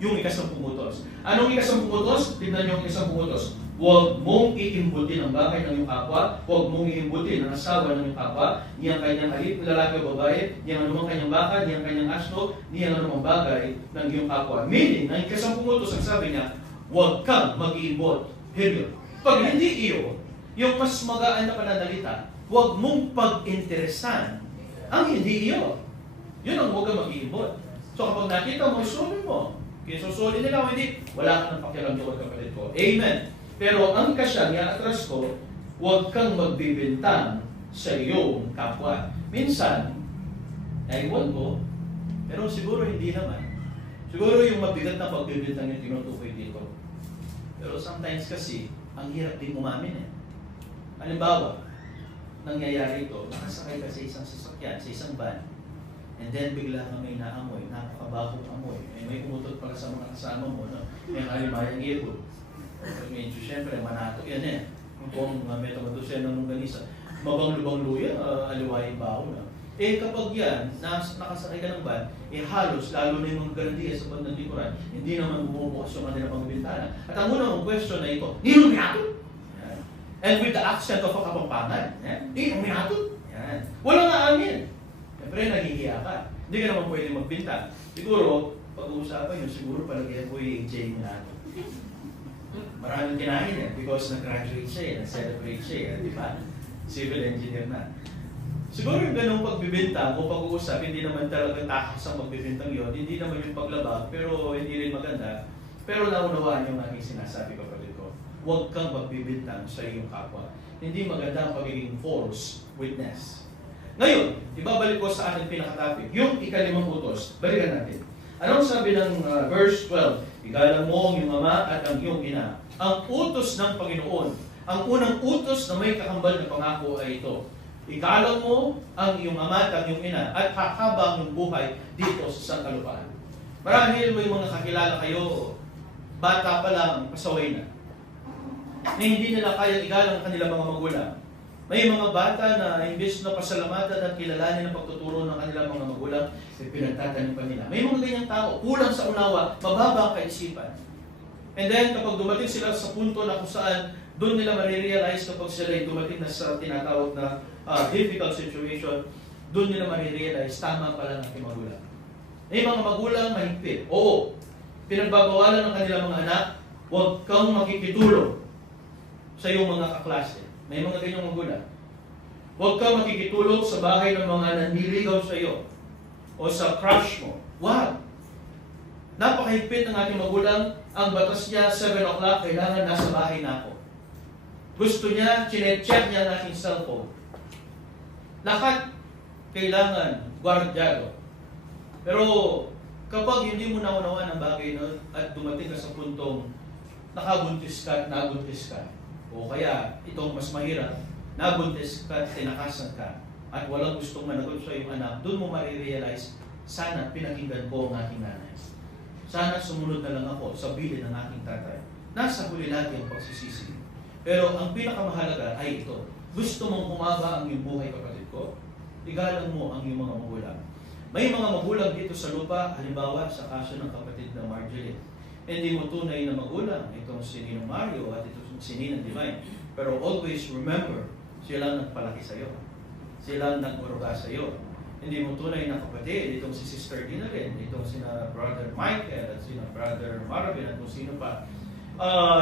Yung ika-10 utos. Anong ika-10 utos? Tignan niyo ang ika-10 utos. Huwag mong iimbutin ang bahay ng iyong kapwa, huwag mong iimbutin ang asawa ng iyong kapwa, niyang kanyang halip, lalaki o babae, niyang anumang kanyang baka, niyang kanyang asno, niyang anumang bagay ng iyong kapwa. Meaning, ang ika-10 utos, ang sabi niya, huwag kang mag-iimbot. Period. Pag hindi iyo, yung mas magaan na pananalita, huwag mong pag-interesan ang hindi iyo. Yun ang huwag kang mag-iimbot. So kapag nakita mo, isulin mo. Kaya susulin nila o hindi, wala ka ng pakialam doon, kapatid ko. Amen. Pero ang kasyang atras ko, huwag kang magbibintang sa iyong kapwa. Minsan, naiwan ko, pero siguro hindi naman. Siguro yung mabigat na pagbibintang yung tinutukoy dito. Pero sometimes kasi, ang hirap din umamin eh. Halimbawa, nangyayari ito, nakasakay ka sa isang sasakyan, sa isang van, and then bigla ka may naamoy, napakabahong amoy. May umutot pala sa mga kasama mo, no? May kalimayang ipod. Medyo siyempre, manato yan eh. Kung metamadosya ng ganisa, mabang-lubang luya, aliwaing baho na. Eh kapag yan, nakasakay ka ng van, eh halos, lalo na yung mga garantiya sa bandang likuran, hindi naman bumubukas yung kanilang mga bintana. At ang unang question na ito, ninong minato? And with the accent of a Kapampangan, ninong minato? Walang aamin. Siyempre, nahihiya ka. Hindi ka naman pwede magbinta. Siguro, pag-uusapan yun, siguro palagyan ko yung J minato. Maraming kinain eh, because nag-graduate siya eh, nag-celebrate siya eh, di ba? Civil engineer na. Siguro yung ganung pagbibintang o pag-uusap, hindi naman talaga takas ang pagbibintang yun, hindi naman yung paglabag, pero hindi rin maganda. Pero naunawaan yung aking sinasabi, kapatid ko. Huwag kang magbibintang sa iyong kapwa. Hindi maganda ang pagiging false witness. Ngayon, ibabalik ko sa ating pinaka-topic, yung ika-5 utos. Balikan natin. Anong sabi ng verse 12? Igalang mo ang iyong ama at ang iyong ina. Ang utos ng Panginoon, ang unang utos na may kakambal na pangako ay ito. Igalang mo ang iyong ama at ang iyong ina at hahaba ang iyong buhay dito sa sangkalupaan. Marahil may mga kakilala kayo, bata pa lang, pasaway na. Na hindi nila kaya igalang ang kanilang mga magulang. May mga bata na imbes na pasalamatan at kilalanin ang pagtuturo ng kanilang mga magulang, pinagtatanim pa nila. May mga ganyang tao, kulang sa unawa, mababa ang kaisipan. And then, kapag dumating sila sa punto na kung saan, doon nila marirealize kapag sila ay dumating na sa tinatawag na difficult situation, doon nila marirealize, tama pala ng aking magulang. May mga magulang mahigpit. Oo, pinagbabawalan ng kanilang mga anak, huwag kang makikitulong sa iyong mga kaklase. May mga ganyang magulang. Huwag kang makikitulong sa bahay ng mga nanliligaw sa iyo o sa crush mo. Wag! Napakahigpit ng ating magulang. Ang batas niya, 7 o'clock, kailangan nasa bahay na ako. Gusto niya, chinecheck niya ang aking cellphone. Lahat kailangan gwardyado. Pero kapag hindi mo naunawaan ang bagay nun at dumating ka sa puntong nakabuntis ka at nabuntis ka, o kaya itong mas mahirap, nabuntis ka at tinakasan ka, at walang gustong managot sa iyong anak, doon mo marirealize, sana pinakinggan ko ang aking nanay. Sana sumunod na lang ako sa bilin ng aking tatay. Nasa huli lagi ang pagsisisi. Pero ang pinakamahalaga ay ito. Gusto mong humaba ang iyong buhay, kapatid ko? Igalang mo ang iyong mga magulang. May mga magulang dito sa lupa, halimbawa sa kaso ng kapatid na Marjorie. Hindi mo tunay na magulang, itong si Ninong Mario at itong si Ninang Divine. Pero always remember, sila ang nagpalaki sa iyo. Sila ang nag-uruga sa iyo. Hindi mo tunay na kapatid, itong si Sister Dina rin, itong sina Brother Michael at sina Brother Marvin at kung sino pa.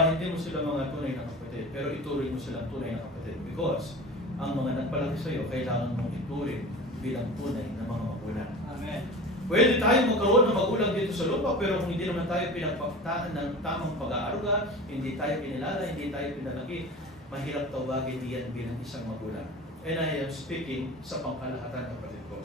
Hindi mo sila mga tunay na kapatid, pero ituring mo silang tunay na kapatid because ang mga nagpalaki sa iyo, kailangan mong ituring bilang tunay na mga magulang. Amen. Pwede tayo magkaroon ng magulang dito sa lupa, pero kung hindi naman tayo pinagpaktaan ng tamang pag-aaruga, hindi tayo pinilala, hindi tayo pinalaki, mahirap tawagin diyan bilang isang magulang. And I am speaking sa pangkalahatan, kapatid ko.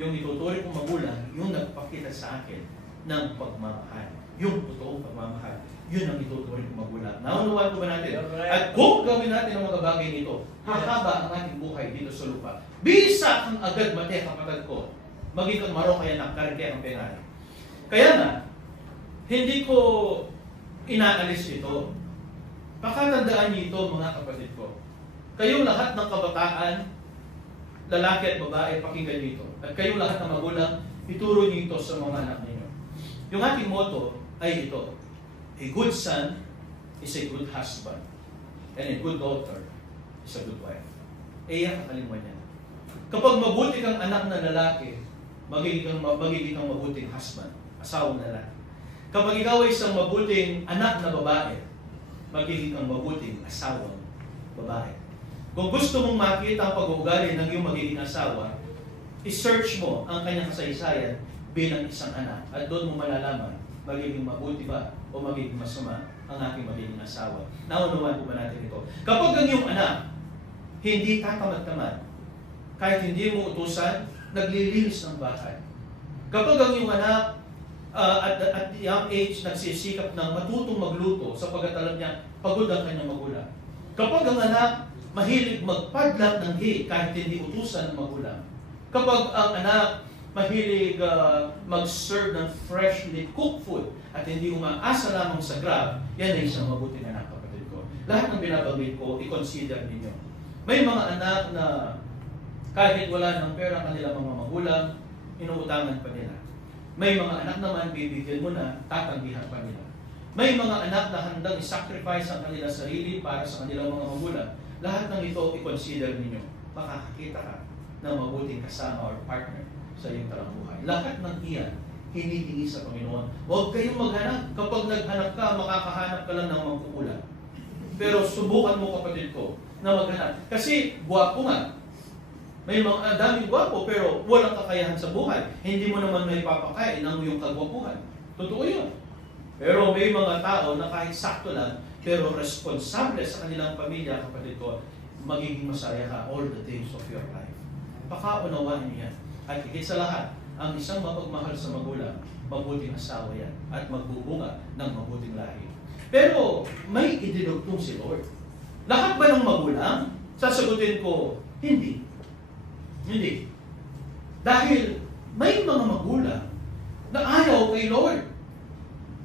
Yung ituturing kong magulang, yung nagpakita sa akin ng pagmamahal. Yung totoong pagmamahal. Yun ang ituturing kong magulang. Naunawaan ko ba natin? At kung gawin natin ang mga bagay nito, hahaba ang ating buhay dito sa lupa. Bisa kang agad mate, kapatid ko. Maging kang maro kaya nakakarike ang penari. Kaya nga, hindi ko inaalis ito. Pakatandaan niyo ito, mga kapatid ko. Kayong lahat ng kabataan, lalaki at babae, pakinggan niyo ito. At kayong lahat ng magulang, Ituro niyo ito sa mga anak ninyo. Yung ating motto ay ito: a good son is a good husband, and a good daughter is a good wife. Kakalimutan niya. Kapag mabuti kang anak na lalaki, magiging kang mabuting husband, asawang lalaki. Kapag ikaw ay isang mabuting anak na babae, magiging kang mabuting asawang babae. Kung gusto mong makita ang pag-uugali ng iyong magiging asawa, i-search mo ang kanyang kasaysayan bilang isang anak at doon mo malalaman magiging mabuti ba o magiging masama ang aking magiging asawa. Naunawaan po ba natin ito? Kapag ang iyong anak hindi tatamad-tamad, kahit hindi mo utusan, naglilinis ng bahay. Kapag ang iyong anak at young age nagsisikap ng matutong magluto sapagkat alam niya pagod ang kanyang magulang. Kapag ang anak mahilig magpadlak ng cake kahit hindi utusan ng magulang. Kapag ang anak mahilig mag-serve ng freshly cooked food at hindi umaasa lamang sa Grab, yan ay isang mabuting anak, kapatid ko. Lahat ng binabanggit ko, i-consider ninyo. May mga anak na kahit wala ng pera ang kanilang mga magulang, inuutangan pa nila. May mga anak naman, bibigyan mo na, tatanggihan pa nila. May mga anak na handang i-sacrifice ang kanilang sarili para sa kanilang mga magulang. Lahat ng ito, i-consider ninyo. Makakakita ka ng mabuting kasama or partner sa iyong talambuhay. Lahat ng iyan, hinihingi sa Panginoon. Huwag kayong maghanap. Kapag naghanap ka, makakahanap ka lang ng mangkukulang. Pero subukan mo, kapatid ko, na maghanap. Kasi, gwapo nga. May mga daming gwapo pero walang kakayahan sa buhay. Hindi mo naman may papakain ng iyong kagwapuhan. Totoo yun. Pero may mga tao na kahit sakto lang, pero responsable sa kanilang pamilya, kapatid ko, magiging masaya ka all the days of your life. Pakaunawaan niyo yan. At higit sa lahat, ang isang mapagmahal sa magulang, mabuting asawa yan. At magbubunga ng mabuting lahi. Pero may idinugtong si Lord. Lahat ba ng magulang? Sasagutin ko, hindi. Hindi. Dahil may mga magulang na ayaw kay Lord.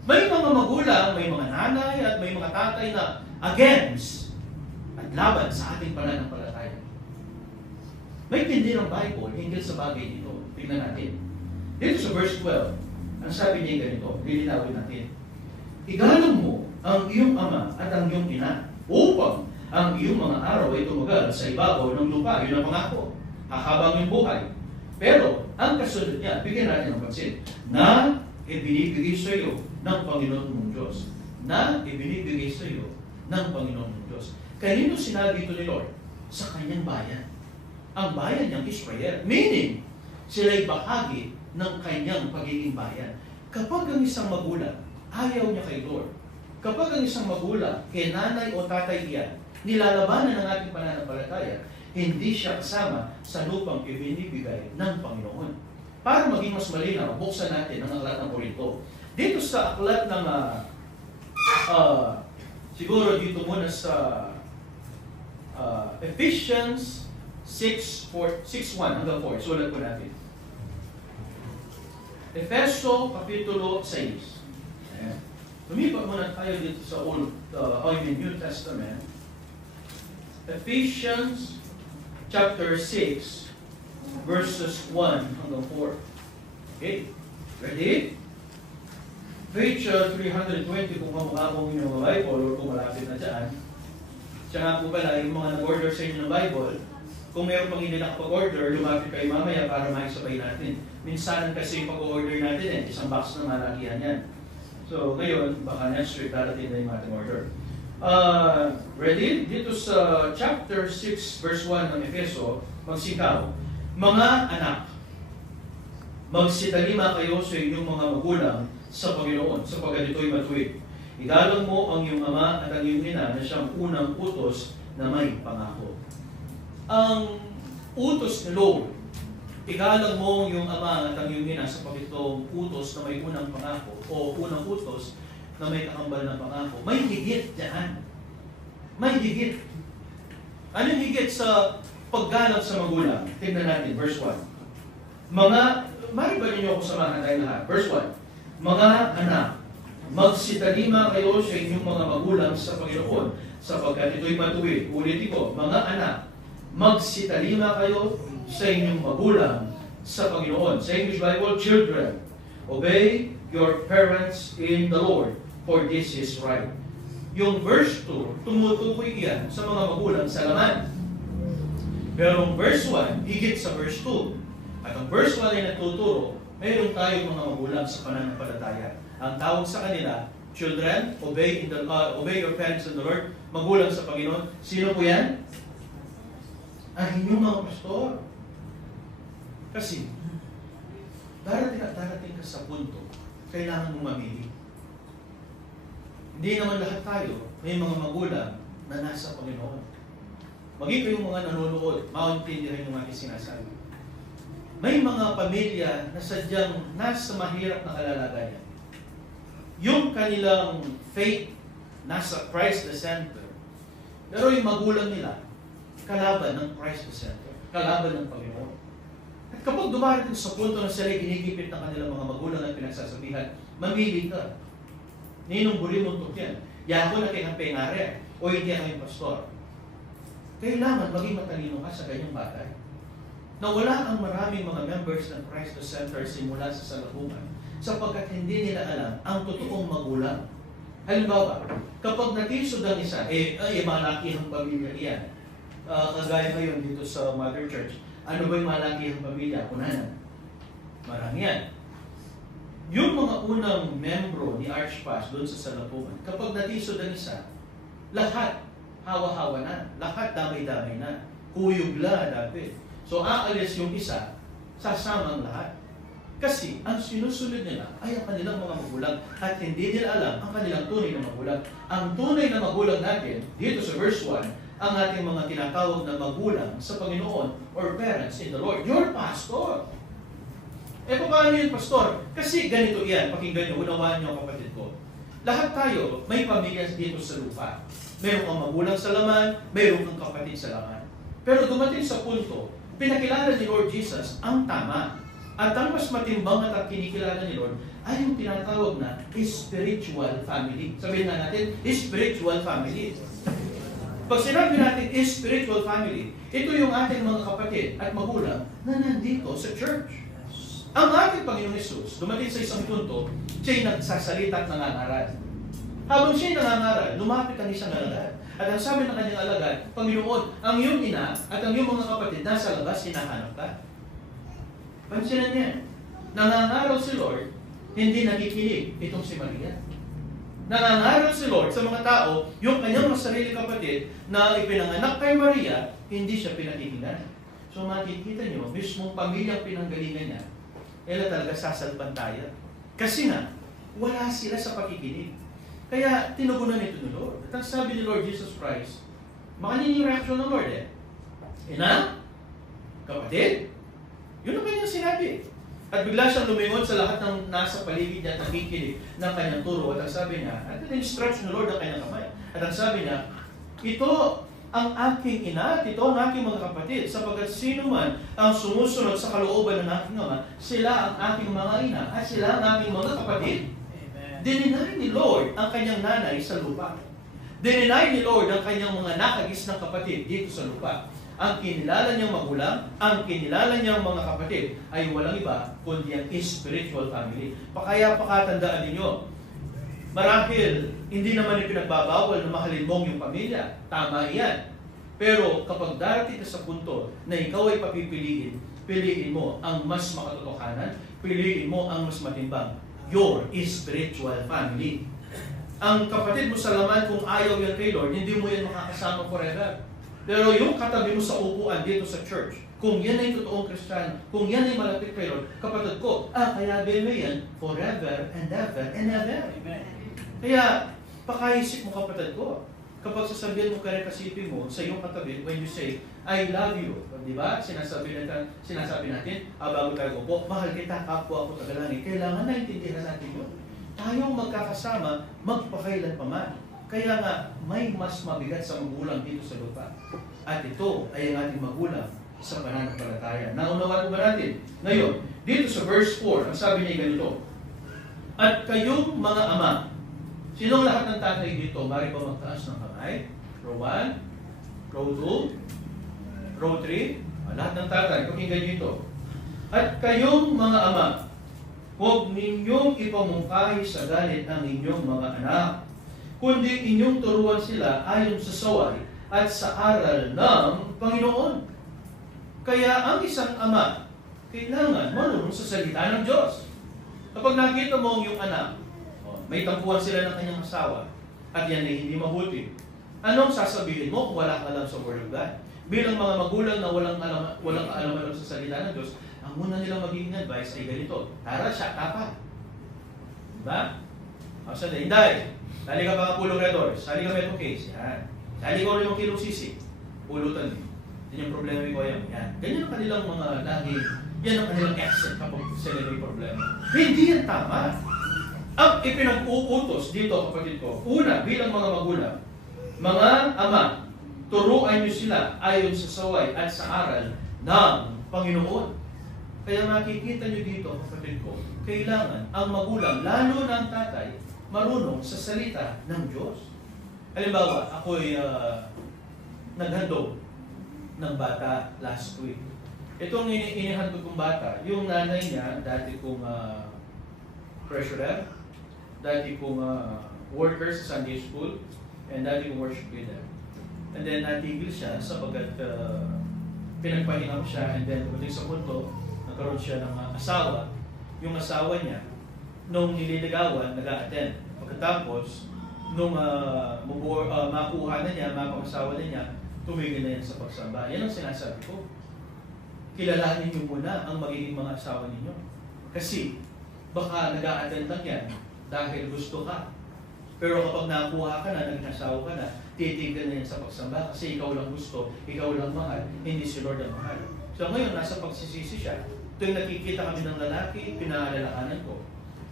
May mga magulang, may mga nanay at may mga tatay na against at laban sa ating pananampalataya. May tindi ng Bible hinggil sa bagay dito. Tingnan natin. Dito sa verse 12, ang sabi niya ganito, lilinawin natin. Igalang mo ang iyong ama at ang iyong ina upang ang iyong mga araw ay tumagal sa ibabaw ng lupa. Yun ang pangako. Hahabang yung buhay. Pero, ang kasunod niya, bigyan natin ng pansin, na ibinibigay sa iyo ng Panginoon mong Diyos. Na ibinibigay sa iyo ng Panginoon mong Diyos. Kanino sinabi ito ni Lord? Sa kanyang bayan. Ang bayan niyang Israel. Meaning, sila'y bahagi ng kanyang pagiging bayan. Kapag ang isang magulang, ayaw niya kay Lord. Kapag ang isang magulang, kay nanay o tatay iyan, nilalabanan ng ating pananampalataya, hindi siya kasama sa lupang ibinibigay ng Panginoon. Para maging mas malinaw, buksan natin ang aklat ng Korinto. Dito sa aklat ng, siguro dito muna sa Ephesians 6:1 hanggang 4. Sulat po natin. Efeso, Kapitulo 6. Lumipat muna tayo dito sa New Testament. Ephesians chapter 6, verses 1 hanggang 4. Okay, ready? Page 320 kung kamukha kong inyong Bible or kung malapit na dyan. Siya nga po pala, yung mga nag-order sa inyo ng Bible, kung mayroon pang hindi nakapag-order, lumapit kayo mamaya para maisabay natin. Minsan kasi yung pag-order natin, isang box na malakihan yan. So ngayon, baka next week darating na yung ating order. Ready? Dito sa chapter 6, verse 1 ng Efeso, magsikaw, mga anak, magsitalima kayo sa inyong mga magulang sa Panginoon, sapagkat ito'y matuwid. Igalang mo ang iyong ama at ang iyong ina na siyang unang utos na may pangako. Ang utos ni Lord, igalang mo ang iyong ama at ang iyong ina sapagkat itong utos na may unang pangako o unang utos na may kakambal ng pangako. May higit dyan. May higit. Anong higit sa paggalang sa magulang? Tingnan natin, verse 1. Mari ba ninyo ako samahan tayo lahat? Verse 1. Mga anak, magsitalima kayo sa inyong mga magulang sa Panginoon, sapagkat ito'y matuwid. Ulitin ko, mga anak, magsitalima kayo sa inyong magulang sa Panginoon. Sa English Bible, children, obey your parents in the Lord, for this is right. Yung verse 2, tumutukoy yan sa mga magulang sa laman. Pero ang verse 1, higit sa verse 2. At ang verse 1 ay nagtuturo, mayroon tayong mga magulang sa pananampalataya. Ang tawag sa kanila, children, obey your parents in the Lord, magulang sa Panginoon. Sino po yan? Ang inyong mga pastor. Kasi, darating ka sa punto, kailangan mong mamili. Hindi naman lahat tayo, may mga magulang na nasa Panginoon. Maging kayong mga nanonood, maintindihan yung aking sinasabi. May mga pamilya na sadyang nasa mahirap na kalalagayan. Yung kanilang faith nasa Christ the center. Pero yung magulang nila, kalaban ng Christ the center. Kalaban ng Panginoon. At kapag dumarating sa punto na sila ginigipit ng kanilang mga magulang at pinagsasabihan, mamili ka. Ninong buri muntok yan. Yako na kayong pengare o hindi kayong pastor. Kailangan maging matalino ka sa ganyang bagay. Na wala ang maraming mga members ng Christ the Center simula sa salubungan sapagkat hindi nila alam ang totoong magulang. Halimbawa, kapag natisod ang isa, malaki ang pamilya niya. Kagaya ngayon dito sa Mother Church, ano ba yung malaki ang pamilya? Unahan. Marami yan. Yung mga unang membro ni Archpass doon sa salubungan, kapag natisod ang isa, lahat hawa-hawa na. Lahat damay-damay na. Kuyugla dapat. So, aalis yung isa, sasama ang lahat. Kasi, ang sinusunod nila ay ang kanilang mga magulang at hindi nila alam ang kanilang tunay na magulang. Ang tunay na magulang natin, dito sa verse 1, ang ating mga tinatawag na magulang sa Panginoon or parents in the Lord. Your pastor. Paano yun, pastor? Kasi ganito yan, pakinggan nyo, unawaan nyo kapatid ko. Lahat tayo, may pamilya dito sa lupa. Mayroon kang magulang sa laman, mayroon kang kapatid sa laman. Pero dumating sa punto, pinakilala ni Lord Jesus ang tama. At ang mas matimbang at kinikilala ni Lord ay yung tinatawag na spiritual family. Sabihin na natin, spiritual family. Pag sinabi natin spiritual family, ito yung ating mga kapatid at magulang na nandito sa church. Ang ating Panginoon Jesus, dumating sa isang punto, siya'y nagsasalita at nangangaral. Habang siya'y nangangaral, lumapit ang isang alagad. At ang sabi ng kanyang alagad, Panginoon, ang iyong ina at ang iyong mga kapatid nasa labas, hinahanap ka. Pansinan niya, nangangaral si Lord, hindi nakikinig itong si Maria. Nangangaral si Lord sa mga tao, yung kanyang sarili kapatid na ipinanganak kay Maria, hindi siya pinakinggan. So makikita niyo, mismong pamilyang pinanggalingan niya, talaga sasalpantayan. Kasi nga, wala sila sa pakikinig. Kaya tinugunan ito ni Lord. At ang sabi ni Lord Jesus Christ, makanin yung reaction ng Lord Ina? Kapatid? Yun ang kanyang sinabi. At bigla siyang lumingon sa lahat ng nasa paligid niya at nakikinig ng kanyang turo. At ang sabi niya, at in-stretch ni Lord ang kanyang kamay. At ang sabi niya, ito ang aking ina at ito ang aking mga kapatid. Sapagkat sino man ang sumusunod sa kalooban ng aking ama, sila ang aking mga ina at sila ang aking mga kapatid. Dininay ni Lord ang kanyang nanay sa lupa. Dininay ni Lord ang kanyang mga nakagis ng kapatid dito sa lupa. Ang kinilala niyang magulang, ang kinilala niyang mga kapatid ay walang iba kundi ang spiritual family. Kaya pakatandaan ninyo, marahil hindi naman ipinagbabawal na mahalin mong yung pamilya. Tama yan. Pero kapag darating ka sa punto na ikaw ay papipiliin, piliin mo ang mas makatotohanan, piliin mo ang mas matimbang. Your spiritual family. Ang kapatid mo sa laman, kung ayaw yan kay Lord, hindi mo yan makakasama forever. Pero yung katabi mo sa upuan dito sa church, kung yan ay totoong Kristiyano, kung yan ay malapit kay Lord, kapatid ko, kaya beme yan forever and ever and ever. Amen. Kaya, pakaisip mo kapatid ko, kapag sasabihin mo karekasipin mo sa iyong katabi, when you say, I love you, di ba? Sinasabi natin, bago tayo upo, mahal kita, kapwa ako tagalangin. Kailangan naintindihan natin yun. Tayong magkakasama, magpakailan pa man. Kaya nga, may mas mabigat sa magulang dito sa lupa. At ito ay ang ating magulang sa pananampalataya. Naunawaan ba natin? Ngayon, dito sa verse 4, ang sabi niya ganito, at kayong mga ama, sinong lahat ng tatay dito, bari ba magtaas ng kamay? Row 1, row 2, row 3, lahat ng tatay, pakinggan nyo ito. At kayong mga ama, huwag ninyong ipamungkahi sa galit ang inyong mga anak, kundi inyong turuan sila ayon sa saway at sa aral ng Panginoon. Kaya ang isang ama, kailangan marunong sa salita ng Diyos. Kapag nakita mo yung anak, may tampuhan sila ng kanyang asawa, at yan ay hindi mabuti, anong sasabihin mo kung wala kang alam sa Word of God? Bilang mga magulang na walang kaalaman sa salita ng Diyos, ang muna nilang magiging advice ay ganito, tara siya, tapa. Diba? O saan na, Inday, sali ka mga pulong redors, sali ka metong case, yan. Sali ka 5 kilong sisig, pulutan din. Yan yung problema ko yan. Ganyan ang kanilang mga lagi, yan ang kanilang accent kapag sila may problema. Hindi yan tama. Ang ipinag-uutos dito, kapatid ko, una, bilang mga magulang, mga ama, turuan niyo sila ayon sa saway at sa aral ng Panginoon. Kaya makikita niyo dito, kapatid ko, kailangan ang magulang, lalo na ang tatay, marunong sa salita ng Diyos. Halimbawa, ako'y naghandog ng bata last week. Itong inihandog kong bata, yung nanay niya, dati kong treasurer, dati kong worker sa Sunday school, and dati kong worship leader. And then natigil siya sapagkat pinagpahinga ko siya, and then ulit sa punto, nagkaroon siya ng asawa. Yung asawa niya, nung nililigawan, nag-a-attend. Pagkatapos, nung makuha na niya, mapangasawa na niya, tumigil na yan sa pagsamba. Yan ang sinasabi ko. Kilalanin niyo muna ang magiging mga asawa ninyo. Kasi, baka nag-a-attend lang yan dahil gusto ka. Pero kapag nakuha ka na, nag-asawa ka na, titigil na yan sa pagsamba kasi ikaw lang gusto, ikaw lang mahal, hindi si Lord ang mahal. So ngayon, nasa pagsisisi siya. Tuwing nakikita kami ng lalaki, pinaalalahanan ko.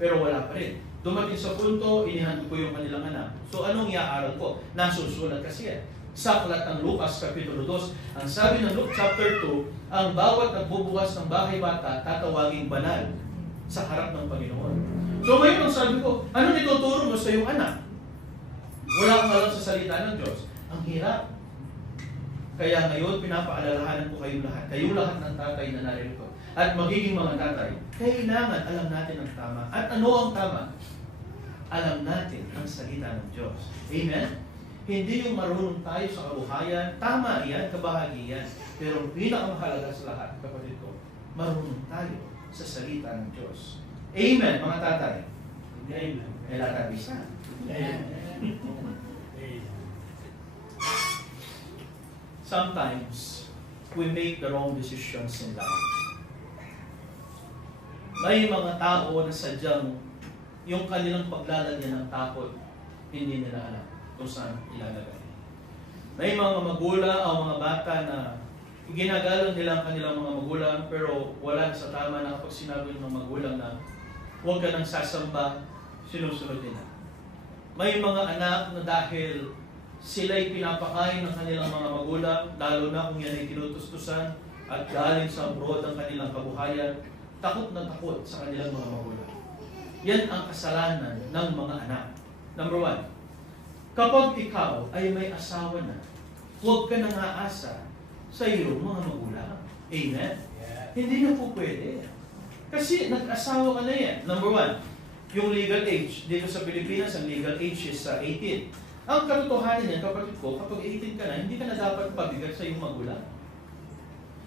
Pero wala pa rin. Dumating sa punto, inihandog ko yung kanilang anak. So anong iaaral ko? Nasusulat kasi yan. Sa aklat ng Lucas, Kapitulo 2, ang sabi ng Luke chapter 2, ang bawat nagbubukas ng bahay bata, tatawaging banal sa harap ng Panginoon. So ngayon, ang sabi ko, ano nituturo mo sa iyong anak? Wala kang alam sa salita ng Diyos. Ang hirap. Kaya ngayon, pinapaalalahanan ko kayo lahat ng tatay na narito. At magiging mga tatay, kailangan alam natin ang tama. At ano ang tama? Alam natin ang salita ng Diyos. Amen? Hindi yung marunong tayo sa kabuhayan. Tama yan, kabahagi yan. Pero ang pinakamahalaga sa lahat, kapatid ko, marunong tayo sa salita ng Diyos. Amen, mga tatay. Amen. May latabisa. Amen. Sometimes, we make the wrong decisions in life. May mga tao na sadyang yung kanilang paglalagyan ng takot, hindi nila alam kung saan ilalagay. May mga magulang o mga bata na ginagalang nila ang kanilang mga magulang pero wala sa tama na kapag sinabi ng magulang na huwag ka nang sasamba, sinusunod nila. May mga anak na dahil sila'y pinapakain ng kanilang mga magulang, lalo na kung yan ay tinutustusan at galing sa abroad ang kanilang kabuhayan, takot na takot sa kanilang mga magulang. Yan ang kasalanan ng mga anak. Number 1, kapag ikaw ay may asawa na, huwag ka nang aasa sa iyong mga magulang. Amen? Yeah. Hindi na po pwede. Kasi nag-asawa ka na yan. Number 1, yung legal age. Dito sa Pilipinas, ang legal age is 18. Ang katotohanan niyan, kapatid ko, kapag 18 ka na, hindi ka na dapat pabigat sa iyong magulang.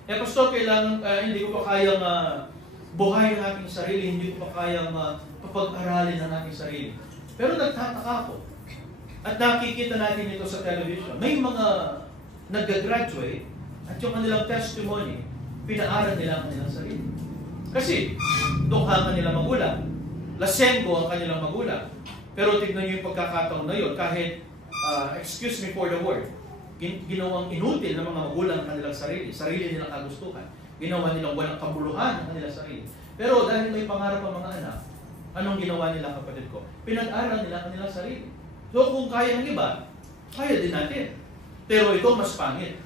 Eh, Pastor, kailangan, hindi ko pa kayang buhayin ang aking sarili, hindi ko pa kayang papag-aralin ang aking sarili. Pero nagtataka ako. At nakikita natin ito sa television. May mga nag-graduate at yung kanilang testimony, pinaaral nila ang kanilang sarili. Kasi, dukha ka nilang magulang. Lasenggo ang kanilang magulang. Pero tignan niyo yung pagkakataon na yun, kahit, excuse me for the word, ginawang inutil ng mga magulang ang kanilang sarili nilang kagustuhan. Ginawa nilang walang kabuluhan ang kanilang sarili. Pero dahil may pangarap ang mga anak, anong ginawa nila, kapatid ko? Pinag-aral nila ang kanilang sarili. So kung kaya ng iba, kaya din natin. Pero ito mas pangit.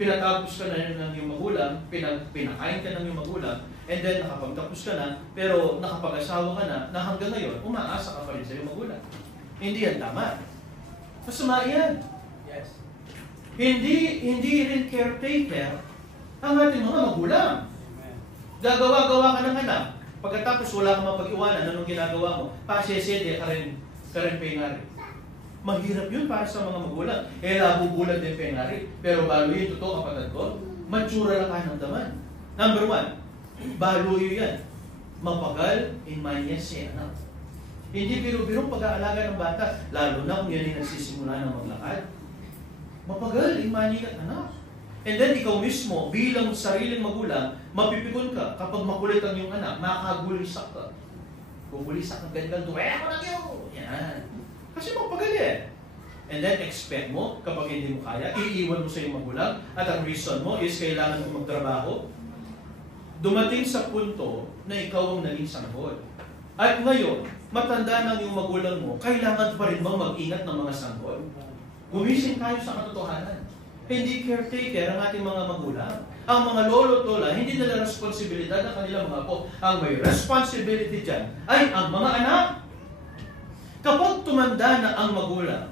Pinatapos ka na ng iyong magulang, pinakain ka ng iyong magulang, and then nakapagtapos ka na, pero nakapag-asawa ka na hanggang ngayon, umaasa ka pa rin sa iyong magulang. Hindi yan tama. Masama yan. Yes. Hindi rin caretaker ang ating mga magulang. Amen. Gagawa-gawa ka ng anak. Pagkatapos wala kang mapag-iwanan, anong ginagawa mo? Pasesede ka rin pengari. Mahirap yun para sa mga magulang. Labubulan din pengari. Pero balo yun, totoo kapatid ko, matsura lang ka ng daman. Number 1, balo yun yan. Mapagal, imanya si anak. Hindi biro-birong pag-aalaga ng bata, lalo na kung yan ay nagsisimula na maglakad. Mapagal, imanya ka anak. And then ikaw mismo, bilang sariling magulang, mapipikon ka kapag makulit ang iyong anak, makagulisak ka. Gugulisak ang ganyan, duwaya ko na kayo! Yan. Kasi mapagal eh. And then expect mo, kapag hindi mo kaya, iiwan mo sa iyong magulang, at ang reason mo is kailangan mo magtrabaho. Dumating sa punto na ikaw ang naging sanggol. At ngayon, matanda na yung magulang mo, kailangan pa rin bang mag-ingat ng mga sanggol? Gumising tayo sa katotohanan. Hindi caretaker ang ating mga magulang. Ang mga lolo-lola, hindi nila responsibilidad ng kanilang mga apo. Ang may responsibility dyan ay ang mga anak. Kapag tumanda na ang magulang,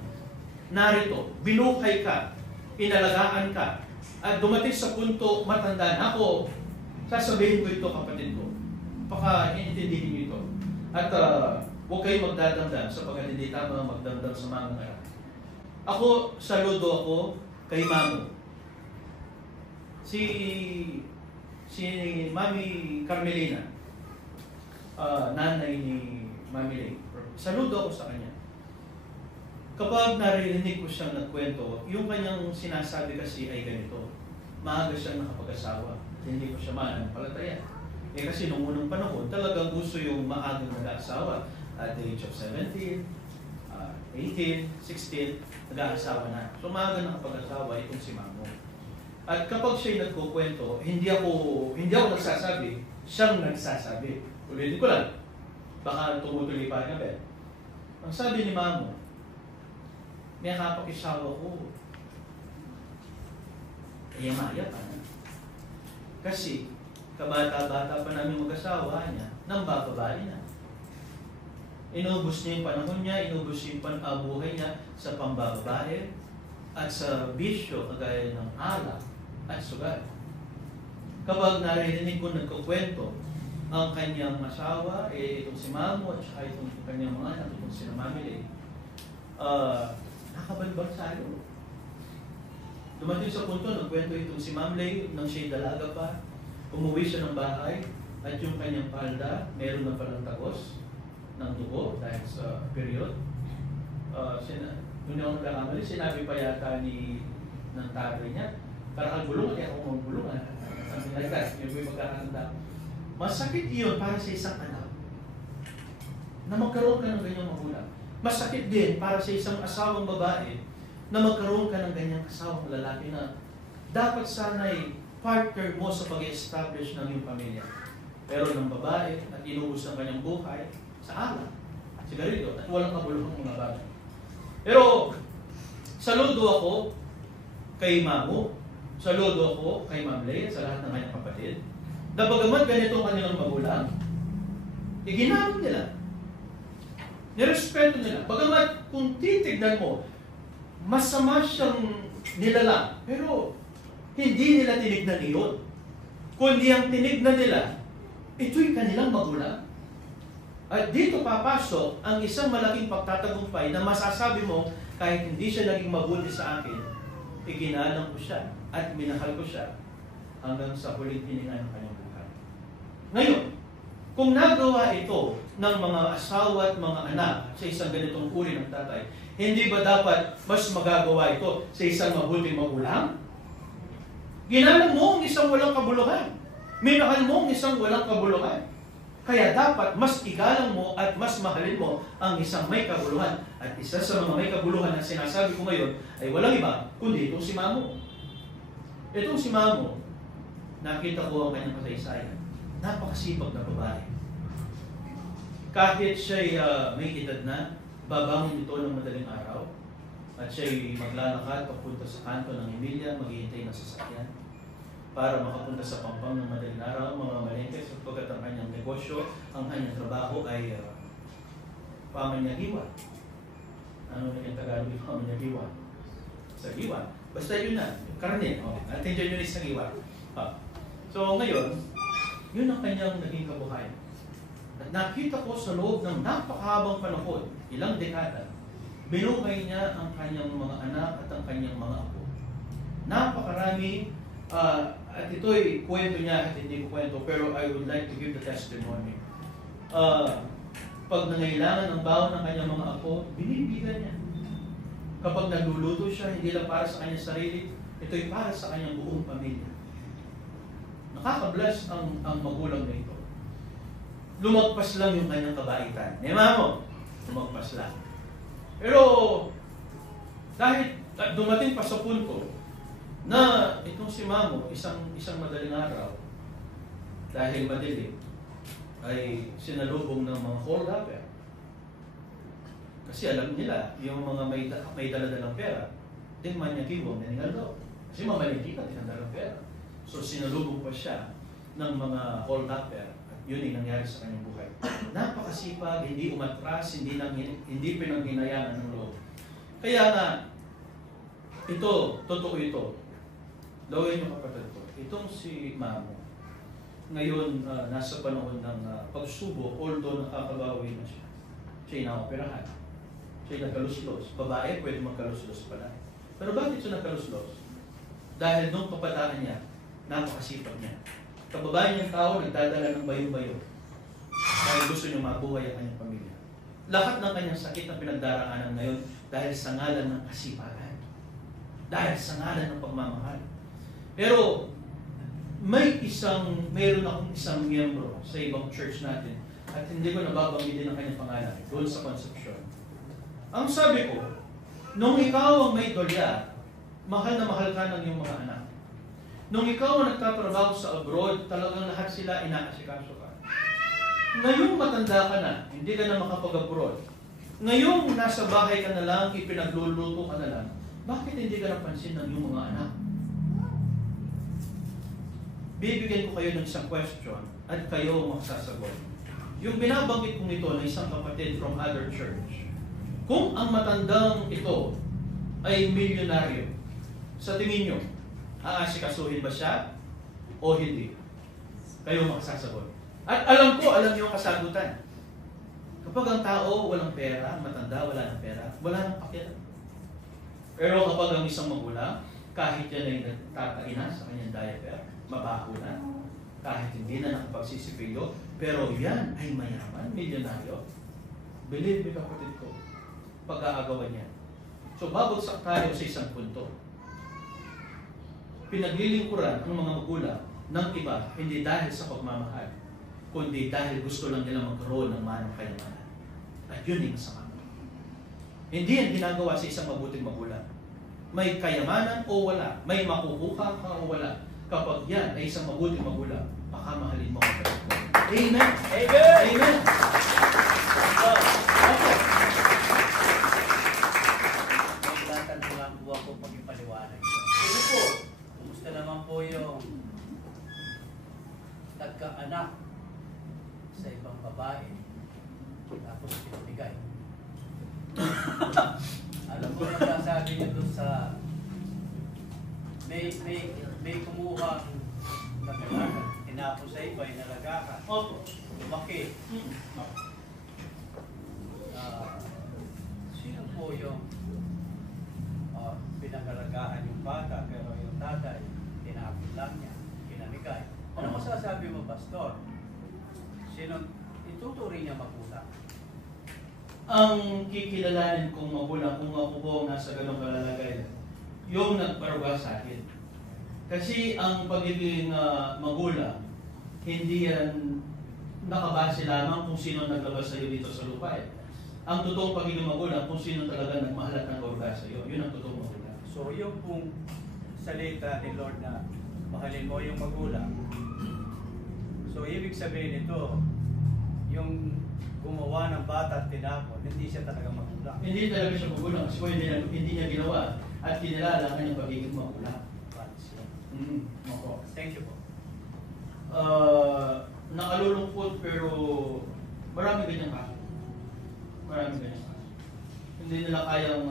narito, binuhay ka, inalagaan ka, at dumating sa punto, matanda na ako, sasabihin ko ito, kapatid ko. Baka iintindihin niyo ito. At huwag kayong magdadamdam sapagkat hindi tama magdamdam sa mga anak. Ako, saludo ako kay Mamo. Si Mami Carmelina, nanay ni Mami Lay. Saludo ako sa kanya. Kapag naririnig ko siyang nagkwento, yung kanyang sinasabi kasi ay ganito. Maaga siyang nakapag-asawa. Hindi ko siya manampalataya. Kasi nung unang panahon, talagang gusto yung maagang nag-aasawa. At the age of 17, 18, 16, nag-aasawa na. So maaga nakapag-asawa itong si Mamo. At kapag siya'y nagkukwento, hindi ako nagsasabi, siyang nagsasabi. Ulitin ko lang, baka tumutuloy pa nga ba. Ang sabi ni Mamo, may kapakisawa ko. Maya pa na. Kasi, kabata-bata pa namin mag-asawa niya, nang bababae na. Inubos niya yung panahon niya, inubos yung buhay niya sa pambababae at sa bisyo kagaya ng alak at sugal. Kapag naririnig ko nagkukwento ang kanyang asawa, itong si Mamo at saka itong kanyang mga anak, itong si Mami Lay, nakabalbang salo. Dumating sa punto, nagkwento itong si Ma'am Lay nang siya'y dalaga pa, umuwi siya ng bahay at yung kanyang palda, meron na palang tagos ng dugo dahil sa period. Nung ako nagkakamali, sinabi pa yata ng tatay niya, parang gulong, kaya ako magbulong, something like that, yung may magkakanda. Masakit iyon para sa isang anak na magkaroon ka ng ganyang magulang. Masakit din para sa isang asawang babae na magkaroon ka ng ganyang asawang lalaki na dapat sana'y partner mo sa pag-establish ng iyong pamilya. Pero ng babae at inuubos ang kanyang buhay sa alak, sigarilyo, at walang kabuluhang mga bagay. Pero saludo ako kay Mamo, saludo ako kay Ma'am Lay, sa lahat ng kanyang kapatid. Na bagamat ganito ang kanilang magulang, iginamit nila. Nirespeto nila. Bagamat kung titignan mo, masama siyang nilalang. Pero hindi nila tinignan iyon. Kundi ang tinignan nila, ito'y kanilang magulang. At dito papasok ang isang malaking pagtatagumpay na masasabi mo, kahit hindi siya naging mabuti sa akin, iginalang ko siya at minahal ko siya hanggang sa huling hininga ng kanyang buhay. Ngayon, kung nagawa ito ng mga asawa at mga anak sa isang ganitong uri ng tatay, hindi ba dapat mas magagawa ito sa isang mabuting magulang? Ginalang mo ang isang walang kabuluhan. Minahal mo ang isang walang kabuluhan. Kaya dapat mas igalang mo at mas mahalin mo ang isang may kabuluhan. At isa sa mga may kabuluhan na sinasabi ko ngayon ay walang iba kundi itong si Mamo. Itong si Mamo, nakita ko ang kanyang kasaysayan. Napakasipag na babae. Kahit siya'y may edad na, babangon ito ng madaling araw at siya'y maglalakad papunta sa kanto ng Emilia, maghihintay ng sasakyan para makapunta sa Pampang ng madaling araw, mga malengke, sapagkat ang kanyang negosyo, ang kanyang trabaho ay pamanyagiwa. Ano na yung Tagalog yung pamanyagiwa? Sa giwa. Basta yun na, karne. Attention yun is sa giwa. So ngayon, Yun ang kanyang naging kabuhayan. At nakita ko sa loob ng napakahabang panahon, ilang dekada, binuhay niya ang kanyang mga anak at ang kanyang mga apo. Napakarami, at ito'y kwento niya at hindi ko kwento, pero I would like to give the testimony. Pag nangailangan ng baon ng kanyang mga apo, binibigan niya. Kapag nagluluto siya, hindi lang para sa kanyang sarili, ito'y para sa kanyang buong pamilya. Nakaka-bless ang magulang na ito. Lumagpas lang yung kanyang kabaitan. Nema mo, lumagpas lang. Pero, dahil dumating pa sa punto na itong si Mamo, isang madaling araw, dahil madilim, ay sinalubong ng mga hold-upper. Kasi alam nila, yung mga may dala-dalang pera, din man niya kiwang na ningaldo. Kasi mamaliti ka, tinandalang pera. So sinalubong pa siya ng mga hold-upper. At yun ay nangyari sa kanyang buhay. Napakasipag, hindi umatras, hindi pinaghinayangan ng loob. Kaya nga, ito, totoo ito. Lawin yung kapatid ko. Itong si Mamo, ngayon nasa panahon ng pagsubo, although nakakabawi na siya. Siya'y naoperahan. Siya'y nagkaluslos. Babae, pwede magkaluslos pala. Pero bakit siya nagkaluslos? Dahil nung kabataan niya, napakasipag niya. Kababae niyang tao, nagdadala ng bayo-bayo. Dahil gusto niya mabuhay ang kanyang pamilya. Lahat ng kanyang sakit na pinagdaraanan ngayon dahil sa ngalan ng kasipagan. Dahil sa ngalan ng pagmamahal. Pero, mayroon akong isang miyembro sa ibang church natin at hindi ko nababanggitin ang kanyang pangalan doon sa Concepcion. Ang sabi ko, nung ikaw ang may dolya, mahal na mahal ka ng iyong mga anak. Nung ikaw ang nagtatrabaho sa abroad, talagang lahat sila inaasikaso ka. Ngayong matanda ka na, hindi ka na makapag-abroad. Ngayong nasa bahay ka na lang, ipinagluluto ka na lang, bakit hindi ka napansin ng iyong mga anak? Bibigyan ko kayo ng isang question at kayo magsasagot. Yung binabanggit kong ito ng isang kapatid from other church, kung ang matandang ito ay milyonaryo, sa tingin nyo, aasikasuhin ba siya o hindi? Kayo magsasagot. At alam niyo ang kasagutan. Kapag ang tao walang pera, matanda, wala ng pera, wala ng pakialam. Pero kapag ang isang magulang, kahit yan ay nagtataina sa kanyang diaper, mabaho na, kahit hindi na nakapagsisipilyo, pero yan ay mayaman, milyonaryo. Believe me, kapatid ko, pag-aagawan niya. So, babagsak tayo sa isang punto. Pinaglilingkuran ang mga magulang ng iba, hindi dahil sa pagmamahal, kundi dahil gusto lang nila magkaroon ng manang kayamanan. At yun yung masama. Hindi yan ginagawa sa isang mabuting magulang. May kayamanan o wala, may makukuha ka o wala. Kapag yan ay isang mabuting magulang, baka mahalin mo ang kapatid ko. Amen! Amen! Amen! Nagtatanong po ako pag ipaliwanag. Ano po? Kumusta naman po yung nagkaanak sa ibang babae tapos pinamigay? Alam mo yung sasabi niyo doon sa may kumuha nagalaga, tinapos sa iba, inalagakan. Opo. Lumaki. Sino po yung pinangalagaan yung bata pero yung tatay, tinapos lang niya, pinamigay? Ano masasabi mo, Pastor? Sino ituturing niya magulang? Ang kikilalanin kong magulang kung ako po nasa ganong kalalagay, yung nagparuga sa akin. Kasi ang pagiging magulang, hindi yan nakabase lamang kung sino naglabas sa iyo dito sa lupa. Ang totoong pagiging magulang, kung sino talaga nagmahal at nagparuga sa iyo, yun ang totoong magulang. So yung pong salita ni Lord na mahalin mo yung magulang, so ibig sabihin nito, yung gumawa ng bata at tinapon, hindi siya talaga magulang. Hindi talaga siya magulang kasi hindi niya ginawa at kinilala ang kanyang pagiging magulang. Thank you po. Nakalulungkot pero marami ganyang kaso. Marami ganyang kaso. Hindi nila kayang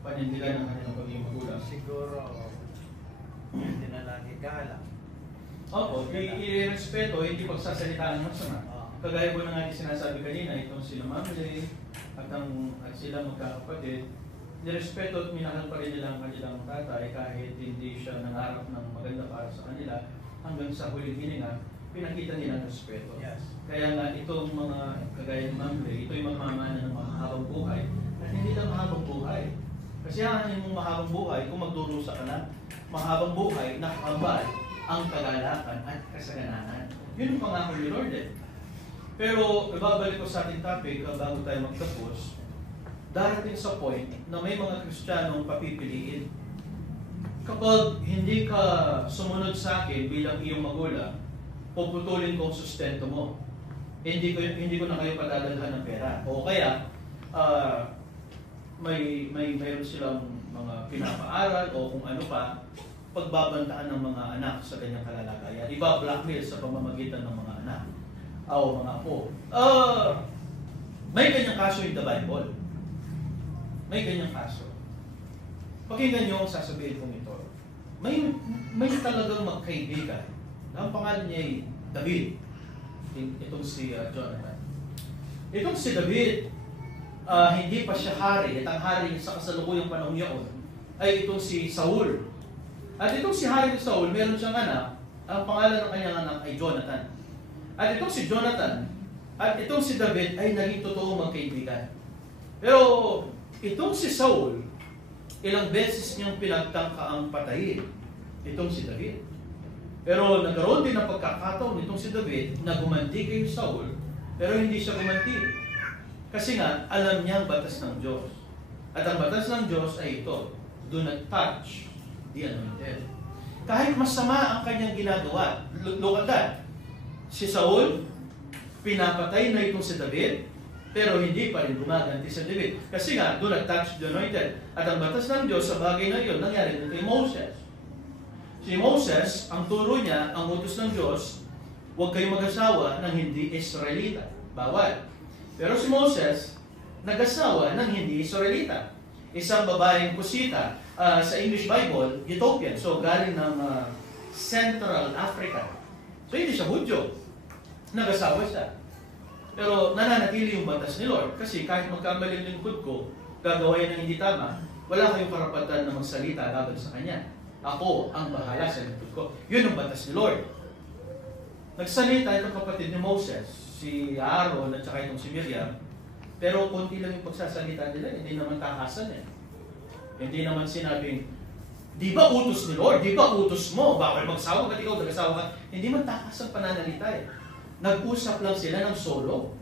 panindigan ng kanilang pagiging magulang. Siguro, hindi na lagi galang. Opo, i-respeto, hindi pagsasalitaan ng masama. Kagaya po na nga sinasabi kanina, itong sila Mamle at sila magkakapatid, nirespeto at minahal pa rin nila ang kanilang tatay kahit hindi siya nangarap ng maganda para sa kanila, hanggang sa huling hininga, pinakita nila ng respeto. Yes. Kaya nga itong mga kagaya ng Mamle, ito yung magmamana ng mahabang buhay at hindi lang mahabang buhay. Kasi hangin mong mahabang buhay kung magdurusa ka na, mahabang buhay na kakambal ang kagalakan at kasaganahan. Yun ang pangako ni Lord eh. Pero ibabalik ko sa ating topic bago tayo magtapos, darating sa point na may mga Kristiyanong papipiliin. Kapag hindi ka sumunod sa akin bilang iyong magulang, puputulin ko ang sustento mo. Hindi ko na kayo padadalhan ng pera. O kaya, mayroon silang mga pinapaaral o kung ano pa, pagbabantaan ng mga anak sa kanyang kalalagayan. Iba-blackmail sa pamamagitan ng mga anak o mga apo. May ganyang kaso in the Bible. May ganyang kaso. Pakinggan niyo ang sasabihin kong ito. May talagang magkaibigan. Ang pangalan niya ay David. Itong si Jonathan. Itong si David, hindi pa siya hari. At ang hari sa kasalukuyang panahon yun ay itong si Saul. At itong si Hari Saul, meron siyang anak. Ang pangalan ng kanyang anak ay Jonathan. At itong si Jonathan at itong si David ay naging totoong magkaibigan. Pero itong si Saul, ilang beses niyang pinagtangkaang patayin itong si David. Pero nagkaroon din ng pagkakataon itong si David na gumanti kay Saul, pero hindi siya gumanti. Kasi nga, alam niya ang batas ng Diyos. At ang batas ng Diyos ay ito, do not touch the anointed. Kahit masama ang kanyang ginagawa, look at that. Si Saul, pinapatay na itong si David, pero hindi pa rin gumaganti si David. Kasi nga, do not touch the anointed. At ang batas ng Diyos sa bagay na yun, nangyari din kay Moses. Si Moses, ang turo niya, ang utos ng Diyos, huwag kayong mag-asawa ng hindi Israelita. Bawal. Pero si Moses, nag-asawa ng hindi Israelita. Isang babaeng Kusita, sa English Bible, Ethiopian. So, galing ng Central Africa. So, hindi siya Hudyo. Nag-asawa siya. Pero nananatili yung batas ni Lord. Kasi kahit magkamali yung lingkod ko, gagawa yan ng hindi tama, wala kayong karapatan na magsalita laban sa kanya. Ako ang bahala sa lingkod ko. Yun ang batas ni Lord. Nagsalita itong kapatid ni Moses, si Aaron at saka itong si Miriam, pero konti lang yung pagsasalita nila, hindi naman takasan eh. Hindi naman sinabing, di ba utos ni Lord? Di ba utos mo? Bawal magsawa ka, ikaw nag-asawa ka. Hindi man takas ang pananalita eh. Nag-usap lang sila ng solo.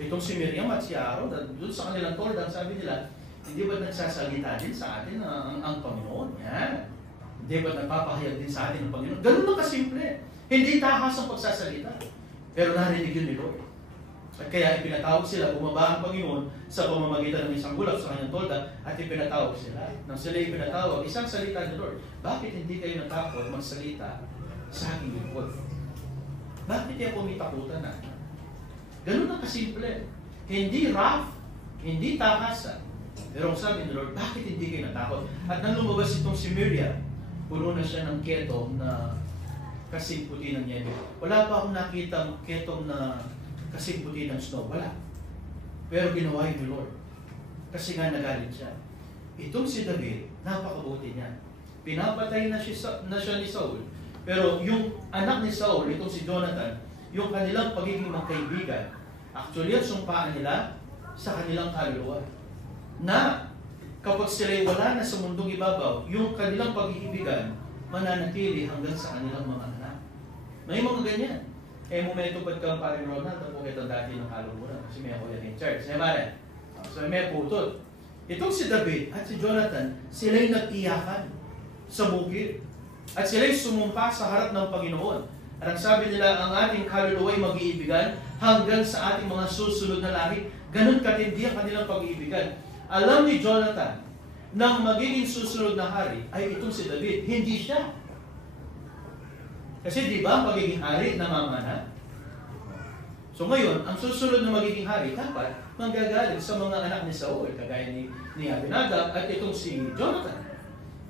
Itong si Miriam at si Aaron, doon sa kanilang toldan, sabi nila, hindi ba nagsasalita din sa atin ang Panginoon? Yan. Hindi ba nagpapahayag din sa atin ang Panginoon? Ganun lang kasimple. Hindi takas ang pagsasalita. Pero narinig yun ni Lord. At kaya ipinatawag sila, bumaba ang Panginoon sa pamamagitan ng isang gulap sa kanyang tolda at ipinatawag sila. Nang sila ipinatawag, isang salita ni Lord, bakit hindi kayo natakot magsalita sa aking lingkod? Bakit kayo pumitakutan na? Ganun na kasimple. Hindi rough, hindi takasan. Pero ang sabi ni Lord, bakit hindi kayo natakot? At nang lumabas itong si Miriam, puno na siya ng ketong na kasing puti ng niebe. Wala pa akong nakitang ketong na kasing puti ng snow. Wala. Pero ginawa yun ni Lord. Kasi nga nagalit siya. Itong si David, napakabuti niya. Pinapatay na siya ni Saul. Pero yung anak ni Saul, itong si Jonathan, yung kanilang pagiging magkaibigan, actually ang sumpaan nila sa kanilang kaluluwa. Na kapag sila'y wala na sa mundong ibabaw, yung kanilang pag-iibigan, mananatili hanggang sa kanilang mga anak. May mga ganyan. Momento ba't kang paring Ronald, ako itong dati ng kaluluwa, kasi may ako yan in church. So may putol. Itong si David at si Jonathan, sila'y nag-iyakan sa bukid. At sila'y sumumpa sa harap ng Panginoon. At ang sabi nila, ang ating kaluluwa'y mag-iibigan hanggang sa ating mga susunod na lahi. Ganun katindi ang kanilang pag-iibigan. Alam ni Jonathan, nang magiging susunod na hari ay itong si David, hindi siya. Kasi di ba ang pagiging hari namamana? So ngayon, ang susunod na magiging hari dapat manggagaling sa mga anak ni Saul, kagaya ni Abinadab at itong si Jonathan.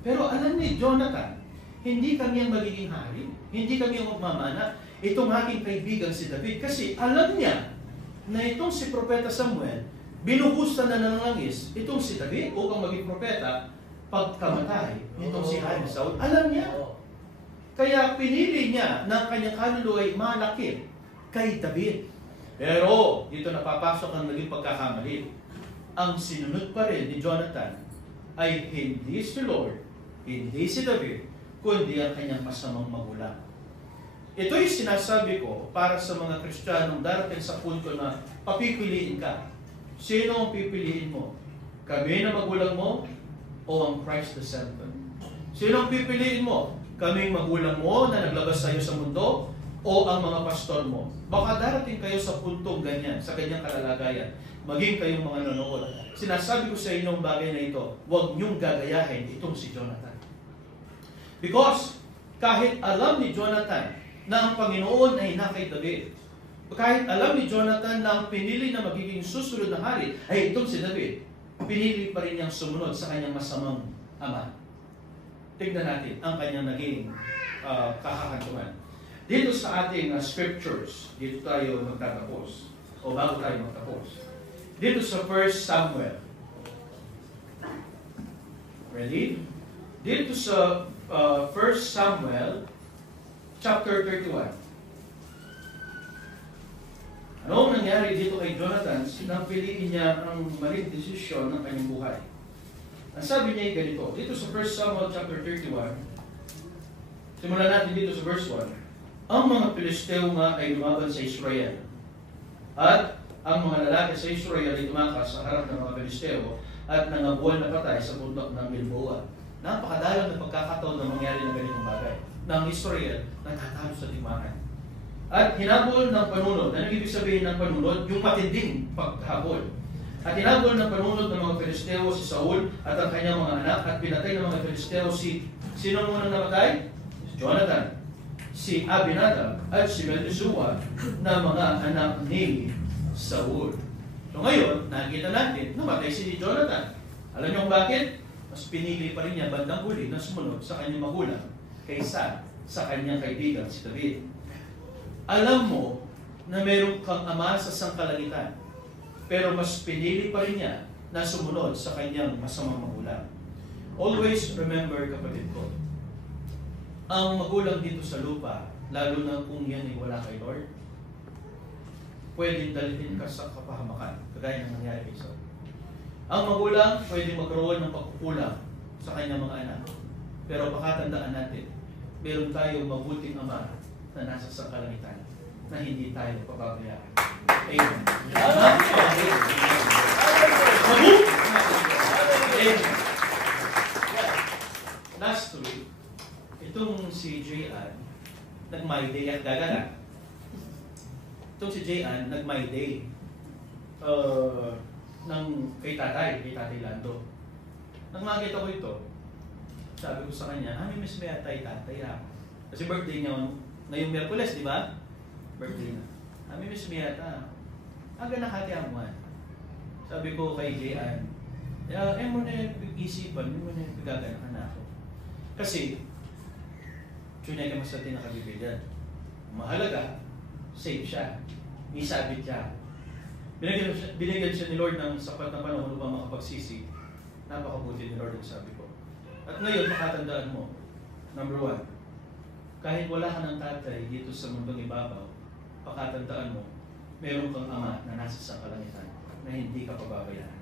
Pero alam ni Jonathan, hindi kami ang magiging hari. Hindi kami ang magmamana. Itong aking kaibigan si David. Kasi alam niya na itong si Propeta Samuel, binuhusan na ng langis itong si David upang maging propeta pagkamatay nitong si Hari Saul. Alam niya. Kaya pinili niya na ang kanyang kaluluwa ay malakit kay David. Pero dito napapasok ang naging pagkakamali. Ang sinunod pa rin ni Jonathan ay hindi si Lord, hindi si David, kundi ang kanyang masamang magulang. Ito'y sinasabi ko para sa mga Kristiyanong darating sa punto na papipiliin ka. Sino ang pipiliin mo? Kami na magulang mo o ang Christ the Center? Sino ang pipiliin mo? Kaming magulang mo na naglabas sa iyo sa mundo o ang mga pastor mo? Baka darating kayo sa puntong ganyan, sa kanyang kalalagayan. Maging kayong mga nanonood. Sinasabi ko sa inyong bagay na ito, huwag niyong gagayahin itong si Jonathan. Because kahit alam ni Jonathan na ang Panginoon ay nakay David, kahit alam ni Jonathan na ang pinili na magiging susunod na hari ay itong si David, pinili pa rin niyang sumunod sa kanyang masamang ama. Tignan natin ang kanyang naging kakakantuan. Dito sa ating scriptures, dito tayo magtatapos. O bago tayo magtapos. Dito sa 1 Samuel. Ready? Dito sa 1 Samuel chapter 31. Ano nangyari dito kay Jonathan? Sinapiliin niya ang maling desisyon ng kanyang buhay. Ang sabi niya ay ganito. Dito sa 1 Samuel chapter 31, simulan natin dito sa verse 1. Ang mga Pilisteo nga ay lumaban sa Israel. At ang mga lalaki sa Israel ay tumakas sa harap ng mga Pilisteo at nangabuan na patay sa bundok ng Gilboa. Napakadalang na pagkakataon na mangyari ng ganitong bagay. Ng Israel nagtatalo sa timahan. At hinabol ng panunod. Ano ibig sabihin ng panunod? Yung matinding paghabol. At hinabol ng panunod ng mga Pilisteo si Saul at ang kanyang mga anak at pinatay ng mga Pilisteo sino muna namatay? Si Jonathan, si Abinadab at si Melchizua na mga anak ni Saul. So ngayon, nakikita natin, namatay si Jonathan. Alam niyo kung bakit? Mas pinili pa rin niya bandang huli na sumunod sa kanyang magulang kaysa sa kanyang kaibigan si David. Alam mo na meron kang ama sa sangkalangitan, pero mas pinili pa rin niya na sumunod sa kanyang masamang magulang. Always remember, kapatid ko, ang magulang dito sa lupa, lalo na kung yan ay wala kay Lord, pwedeng dalhin ka sa kapahamakan, kagaya ng nangyari kay Saul. Ang magulang, pwedeng magkaroon ng pagkukulang sa kanyang mga anak. Pero pakatandaan natin, meron tayong mabuting ama na nasa sangkalangitan na hindi tayo pababayaan. Amen. Amen. Last week, itong si J.Ann, nag-my day at gagana. Itong si J.Ann, nag-my day kay tatay Lando. Nang makita ko ito, sabi ko sa kanya, may miss ba tatay ha? Kasi birthday niya ngayong Miyerkules, di ba? Birthday na. May miss ba yata? Aga nakatiamuan. Sabi ko kay J.Ann, mo na yung isipan, mo na yung gagana na ako. Kasi, tunay ka mas natin nakabibigyan. Mahalaga, safe siya. Isabit siya. Binigyan siya ni Lord ng sapat na panahon upang makapagsisi. Napakabuti ni Lord ang sabi ko. At ngayon, makatandaan mo, number 1, kahit wala ka ng tatay dito sa mundong ibabaw, pakatandaan mo, meron kang ama na nasa sangkalangitan na hindi ka pababayaan.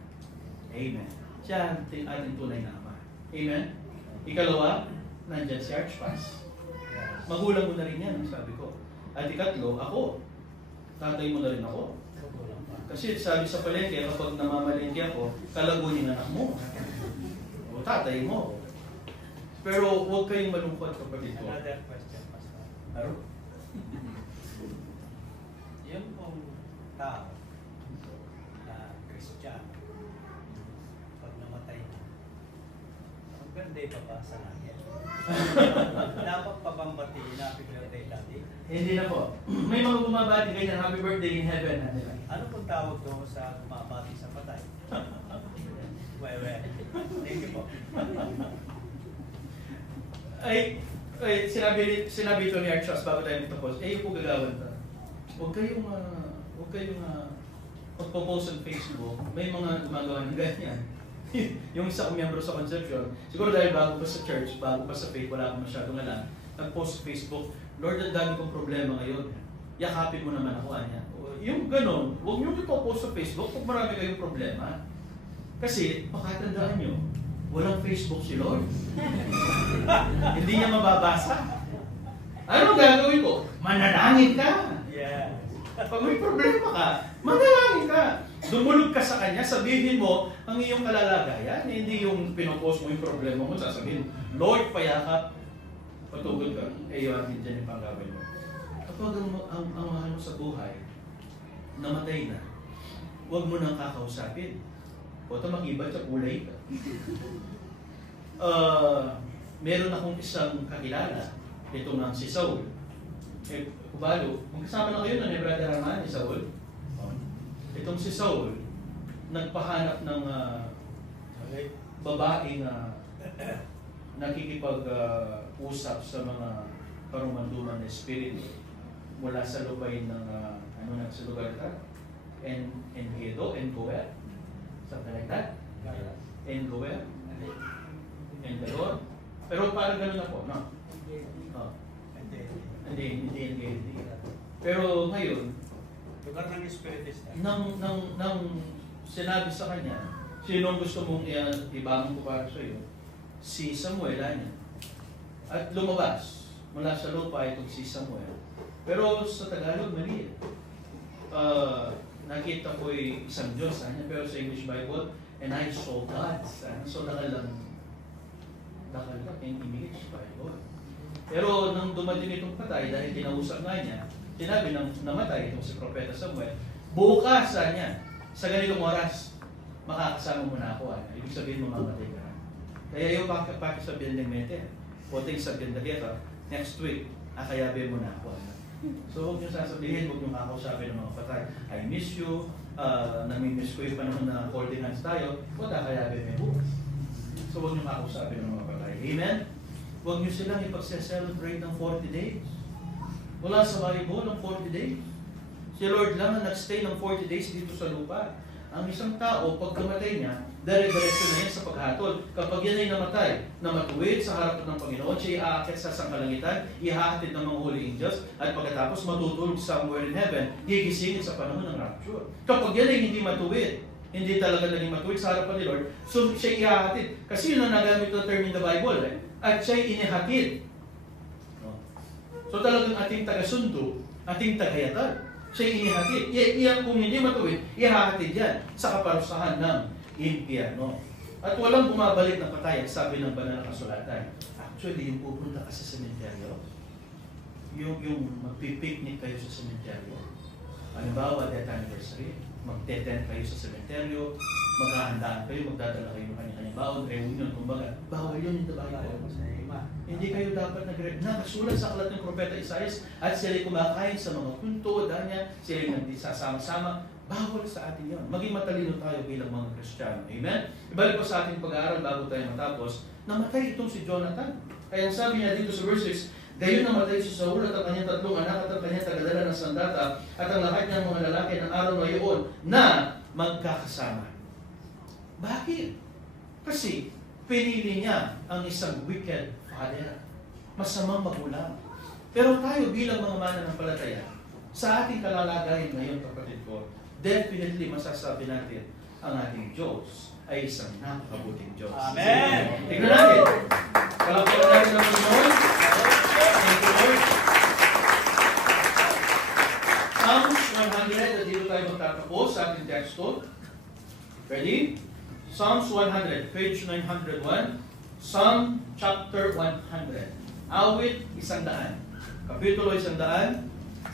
Amen. Siya ang ating tunay na ama. Amen. Ikalawa, nandyan si Archpass. Magulang mo na rin yan, sabi ko. At ikatlo, ako. Tatay mo na rin ako. Kasi sabi sa palengke, kapag namamalengke ako, kalagunin anak mo. O tatay mo. Pero huwag kayong malungkot kapatid ko. Another question, Pastor. Ano? Yung pong tao na Christian, pag namatay na, ang birthday pa ba sa langit? Dapat pa bang batiin na happy birthday daddy? Hindi na po. May mga bumabati kayo ng happy birthday in heaven. Ano pong tawag doon sa bumabati sa patay? Thank you po. Ay, sinabi ito ni Archas bago tayo magtapos, yung pugagawan ta. Huwag kayong magpo-post on Facebook, may mga gumagawa ng ganyan. Yung isa kong miyembro sa Concepcion, siguro dahil bago pa sa church, bago pa sa faith, wala akong masyadong alam, nag-post sa Facebook, Lord, ang dami kong problema ngayon. Yakapin mo naman ako, anya. Yung ganon, huwag nyo ipopost sa Facebook kung marami kayong problema. Kasi, makatandaan nyo, walang Facebook si Lord. Hindi niya mababasa. Ano gagawin ko? Manalangin ka. Yeah. Pag may problema ka, manalangin ka. Dumulog ka sa Kanya, sabihin mo ang iyong kalalagayan. Hindi yung pinopost mo yung problema mo, sasabihin, Lord, payakap, patugod ka. Yun dyan yung panggawin mo. Kapag ang mahal mo sa buhay, namatay na, huwag mo nang kakausapin. O ito mag-iba sa kulay ka. Meron akong isang kakilala, ito nga si Saul. Kubalo, magkasama na kayo na ni Brother Arman, ni Saul. Itong si Saul, nagpahanap ng babaeng nakikipag-usap sa mga karumanduman na espiritu mula sa lupain ng sa lugar ka? Enhedo, Engoer, something like that. Engoer, Endalor. Pero parang ganun ako, no? Hindi. Pero ngayon, lugar ng Espiritista. nang sinabi sa kanya, sino gusto mong ibangon ko para sa iyo? Si Samuel, niya. At lumabas mula sa lupa itong si Samuel. Pero sa Tagalog, mali. Nakita ko isang Diyos, pero sa English Bible, and I saw God. So nakal lang in English Bible. Pero nang dumating itong patay, dahil kinausap nga niya, sinabi nang namatay itong si Propeta Samuel, bukas niya, sa ganitong oras, makakasama mo na ako. Ibig sabihin, mamamatay ka na. Kaya yung pakisabihin ng mente, puting sabihin na dito, next week, akayabe mo na ako. So huwag nyo sasabihin, huwag nyo kakausapin ng mga patay, I miss you, namimiss ko yung panahon na holding hands tayo, huwag akayabe mo bukas. So huwag nyo kakausapin ng mga patay. Amen? Huwag nyo silang ipagse-celebrate ng 40 days. Wala sa Bible ng 40 days. Si Lord lang ang nag-stay ng 40 days dito sa lupa. Ang isang tao, pag kamatay niya, dire-diretso na yan sa paghatol. Kapag yan ay namatay, na matuwid sa harapan ng Panginoon, siya iaakit sa sangkalangitan, ihahatid ng mga holy angels, at pagkatapos matutulog somewhere in heaven, gigisingin sa panahon ng rapture. Kapag yan ay hindi matuwid, hindi talaga naging matuwid sa harapan ni Lord, so siya ihahatid. Kasi yun ang nagamit ng term in the Bible, at siya inihatid. So talagang ating taga-sundo, ating tagayatan, siya inihatid. Iyan kung hindi matuwid, ihahatid yan sa kaparusahan ng impyerno. At walang bumabalik na patay, sabi ng banal na kasulatan. Actually, yung pupunta ka sa sementeryo, yung magpipiknik kayo sa sementeryo, halimbawa, death anniversary, magte-tent kayo sa sementeryo, maghahandaan kayo, magdadala kayo ng kanyang baon, reunion, kumbaga, bawal yun yung Bible. Hindi kayo dapat nakasulat sa aklat ng Propeta Isaias at sila'y kumakain sa mga punto, danya, sila'y nagsasama-sama. Bawal sa atin yun. Maging matalino tayo bilang mga Kristiyano. Amen? Ibalik po sa ating pag-aaral bago tayo matapos, namatay itong si Jonathan. Kaya sabi niya dito sa verse 6, gayon namatay si Saul at ang kanyang tatlong anak at ang kanyang tagadala ng sandata at ang lahat ng mga lalaki ng araw na iyon na magkakasama. Bakit? Kasi pinili niya ang isang wicked father, masamang magulang. Pero tayo bilang mga mananampalataya, sa ating kalalagayan ngayon, kapatid ko, definitely masasabi natin ang ating Diyos ay isang napakabuting Diyos. Amen! Tignan natin. Kalapatan natin ng Panginoon. Thank you, Lord. Psalms 100, dito tayo magtatapos sa ating teksto. Ready? Psalms 100, page 901. Psalm chapter 100. Awit 100. Kapitulo 100.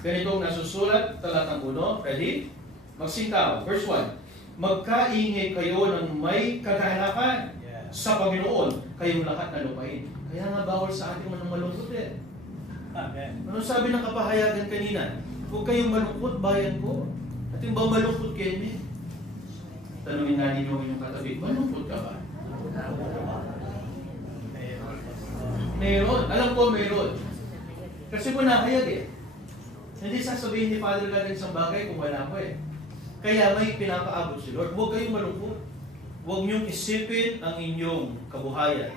Ganitong nasusulat, talatang 1. Ready? Magsingkaw. Verse 1. Magkaingay kayo ng may kaganapan sa Panginoon, kayong lahat na lupain. Kaya nga bawal sa ating manang malungkot eh. Amen. Ano sabi ng kapahayagan kanina? Huwag kayong malungkot, bayan ko. At yung ba malungkot kayo niya? Tanungin natin yung katabi, malungkot ka ba? Meron. Alam ko meron. Kasi po nakayag eh. Hindi sasabihin ni Father God ng isang bagay kung wala ko eh. Kaya may pinapaabot si Lord. Huwag kayong malungkot. Huwag niyong isipin ang inyong kabuhayan.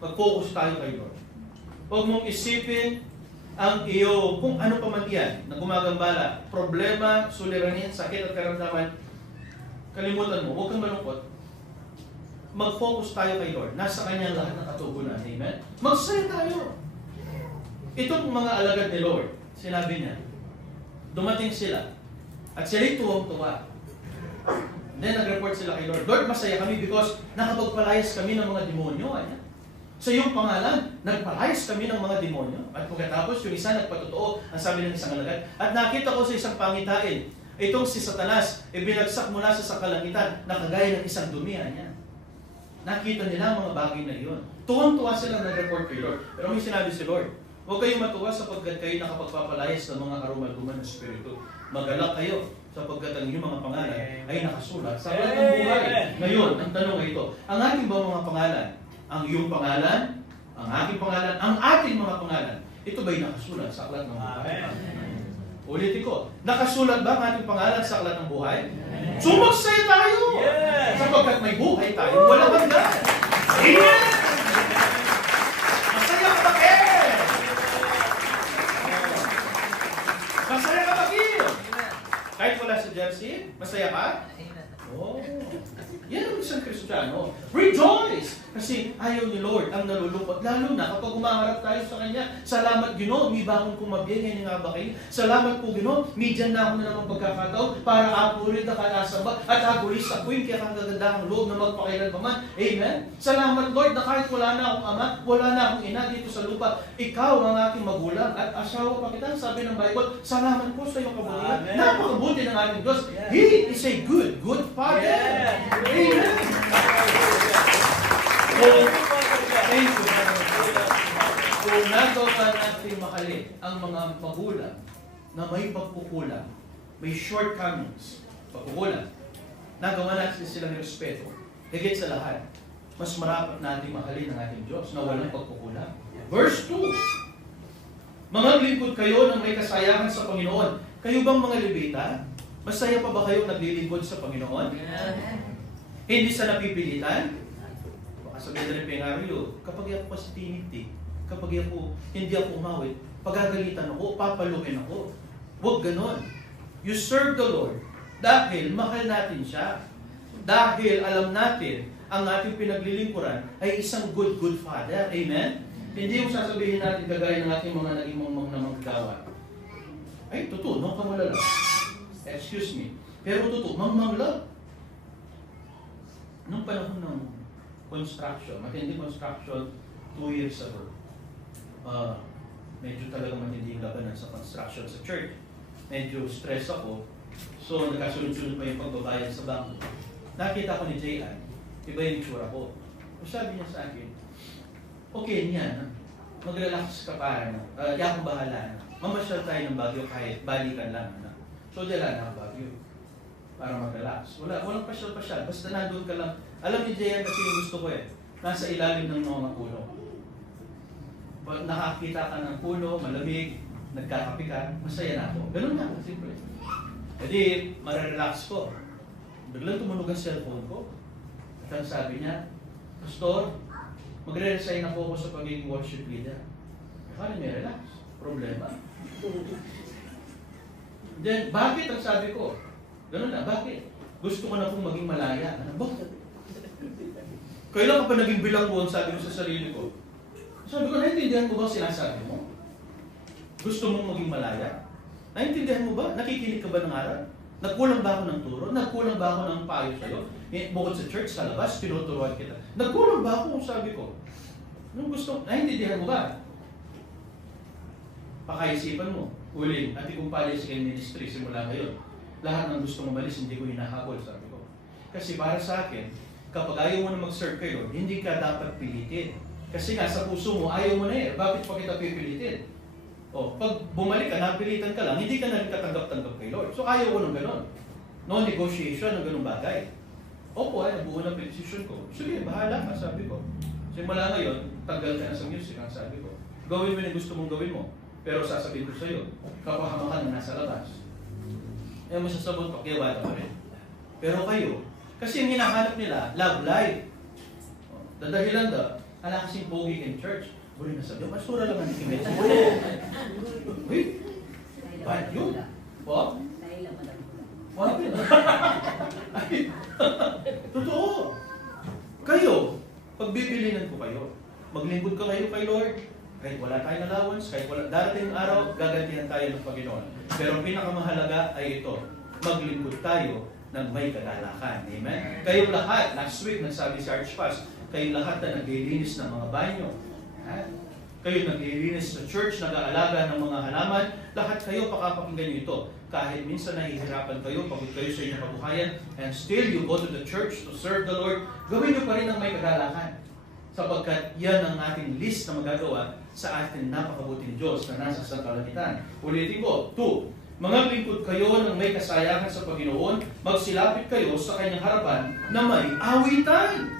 Mag-focus tayo kay Lord. Huwag mong isipin ang iyo, kung ano pa man yan, na gumagambala, problema, suliranin, sakit at karamdaman, kalimutan mo, huwag kang malungkot. Mag-focus tayo kay Lord. Nasa Kanya lahat ng katugunan. Amen? Magsaya tayo. Itong mga alagad ni Lord, sinabi niya, dumating sila, at sila'y tuwang-tuwa. Then nag-report sila kay Lord, Lord, masaya kami because nakapagpalayas kami ng mga demonyo. Ayan. Sa iyong pangalan, nagpalayas kami ng mga demonyo. At pagkatapos, yung isa nagpatotoo, ang sabi ng isang alagad. At nakita ko sa isang pangitain, itong si Satanas, ibinagsak mula sa kalangitan, nakagaya ng isang dumi. Ayan. Nakita nila ang mga bagay na iyon. Tuwang-tuwa sila nag-report kay Lord. Pero may sinabi si Lord, huwag kayong matuwa sapagkat kayo nakapagpapalayas ng mga karumal-duman ng Espiritu. Magalak kayo sapagkat ang inyong mga pangalan ay nakasulat sa aklat ng buhay. Ngayon, ang tanong ay ito, ang ating ba mga pangalan? Ang iyong pangalan, ang aking pangalan, ang ating mga pangalan, ito ba'y nakasulat sa aklat ng buhay? Ulitin ko, nakasulat ba ang ating pangalan sa aklat ng buhay? Sumagsaya tayo! Yes! Sapagkat may buhay tayo, walang hanggan. Amen! Masaya ka ba, Ken? Masaya ka ba, Gil? Kahit wala si Jersey, masaya ka? Oh. Yan ang isang Kristiyano. Rejoice! Kasi ayaw ni Lord ang nalulungkot. Lalo na kapag umaharap tayo sa Kanya. Salamat, Ginoo, may bagong kumabiyay ngayon nga ba kayo? Salamat po, Ginoo, may dyan na ako na namang pagkakataon para apurin na kanasamba at agulis sa queen kaya kang gagandahang loob na magpakailan pa man. Amen? Salamat, Lord, na kahit wala na akong ama, wala na akong ina dito sa lupa, ikaw ang aking magulang at asawa pa kita. Sabi ng Bible, salamat po sa iyong kabutihan. Napakabuti ng ating Diyos. Yeah. He is a good Father. Yeah. Amen. Thank you. Kung nagawa natin mahalin ang mga magulang na may pagkukulang, may shortcomings, pagkukulang, nagawa natin silang respeto, higit sa lahat, mas marapat natin mahalin ang ating Diyos na walang pagkukulang. Verse 2, mga lingkod kayo ng may kasayangan sa Panginoon. Kayo bang mga Levita? Masaya pa ba kayong naglilingkod sa Panginoon? Hindi sa napipilitan? Baka sabihin na rin pengaryo, kapag ako kasi tiniti, kapag ako hindi ako umawit, pagagalitan ako, papaluin ako. Huwag ganon. You serve the Lord dahil mahal natin siya. Dahil alam natin ang ating pinaglilingkuran ay isang good Father. Amen? Hindi yung sasabihin natin kagaya ng ating mga naging mga magkawa. Ay, totoo, no? Kamulala. Excuse me. Pero totoo, mamangla. Nung panahon ng construction, matindi construction 2 years ago, medyo talagang matinding labanan sa construction sa church. Medyo stress ako. So, nagkasunod-sunod pa yung pagbabayad sa bangko. Nakita ko ni J.I. Iba yung tsura ko. So, sabi niya sa akin, okay niyan, mag-relax ka pa, di ako bahala na. Mamasyal tayo ng Baguio kahit balikan lang. So, dala na Baguio para mag-relax. Walang pasyal-pasyal. Basta nandun ka lang. Alam ni J.I. kasi yung gusto ko nasa ilalim ng mga puno. Pag nakakita ka ng puno, malamig, nagkakapi ka, masaya na ako. Ganun na, simple. Jadi, mararelax ko. Biglang tumunog ang cellphone ko. At ang sabi niya, Pastor, magre-resign ako sa pagiging worship leader. Kaya may relax. Problema. Then, bakit ang sabi ko? Ganun na, bakit? Gusto ko na pong maging malaya. Bakit? Kailan ka pa naging bilangguan, sabi ko sa sarili ko. Sabi ko, naintindihan mo ba ang sinasabi mo? Gusto mong maging malaya? Naintindihan mo ba? Nakikinig ka ba ng aral? Nagkulang ba ako ng turo? Nagkulang ba ako ng payo sa'yo? Bukod sa church, sa labas, tinuturuan kita. Nagkulang ba ako, sabi ko? Nung gusto, naintindihan mo ba? Pakaisipan mo. Uling, at ikumpalis kay ministry simula ngayon. Lahat ng gusto mong malis, hindi ko hinahabol, sabi ko. Kasi para sa akin, kapag ayaw mo na mag-serve kayo, hindi ka dapat pilitin. Kasi nga, sa puso mo, ayaw mo na bakit pa kita pipilitin? O, pag bumalik ka, napilitan ka lang, hindi ka na rin katanggap-tanggap kay Lord. So, ayaw ko ng gano'n. No negotiation ng gano'ng bagay. Opo, nabuo na decision ko. Sige, bahala ka, sabi ko. Simula ngayon, tanggal ka na sa music, ang sabi ko. Gawin mo yung gusto mong gawin mo. Pero sasabihin ko sa iyo, kapahamakan na nasa labas. Eh, masasabot pa, kaya wala pa rin. Pero kayo, kasi yung hinahanap nila, love life. Dadahilan da, ala kasing pogi in church. Uli na sabi, masura lang ang kimets. Uy, ba't yun? What? What? Totoo. Kayo, pagbibilinan ko kayo, maglingkod ka kayo kay Lord, kahit wala tayong allowance, kahit wala, darating araw, gagantihan tayo ng Panginoon. Pero ang pinakamahalaga ay ito, maglingkod tayo ng may kadalakan. Amen? Kayong lahat, last week, nagsabi si Archpas, kayong lahat na naglilinis ng mga banyo. Kayo naglilinis sa church, nag-aalaga ng mga halaman, lahat kayo pakapakinggan nyo ito. Kahit minsan nahihirapan kayo, pagod kayo sa inyong kabuhayan, and still you go to the church to serve the Lord, gawin nyo pa rin ang may kadalakan. Sapagkat yan ang ating list na magagawa sa ating napakabuting Diyos na nasa sangkalangitan. Ulitin ko, 2. Mangaglingkod kayo ng may kasayahan sa Panginoon, magsilapit kayo sa kanyang harapan na may awitan.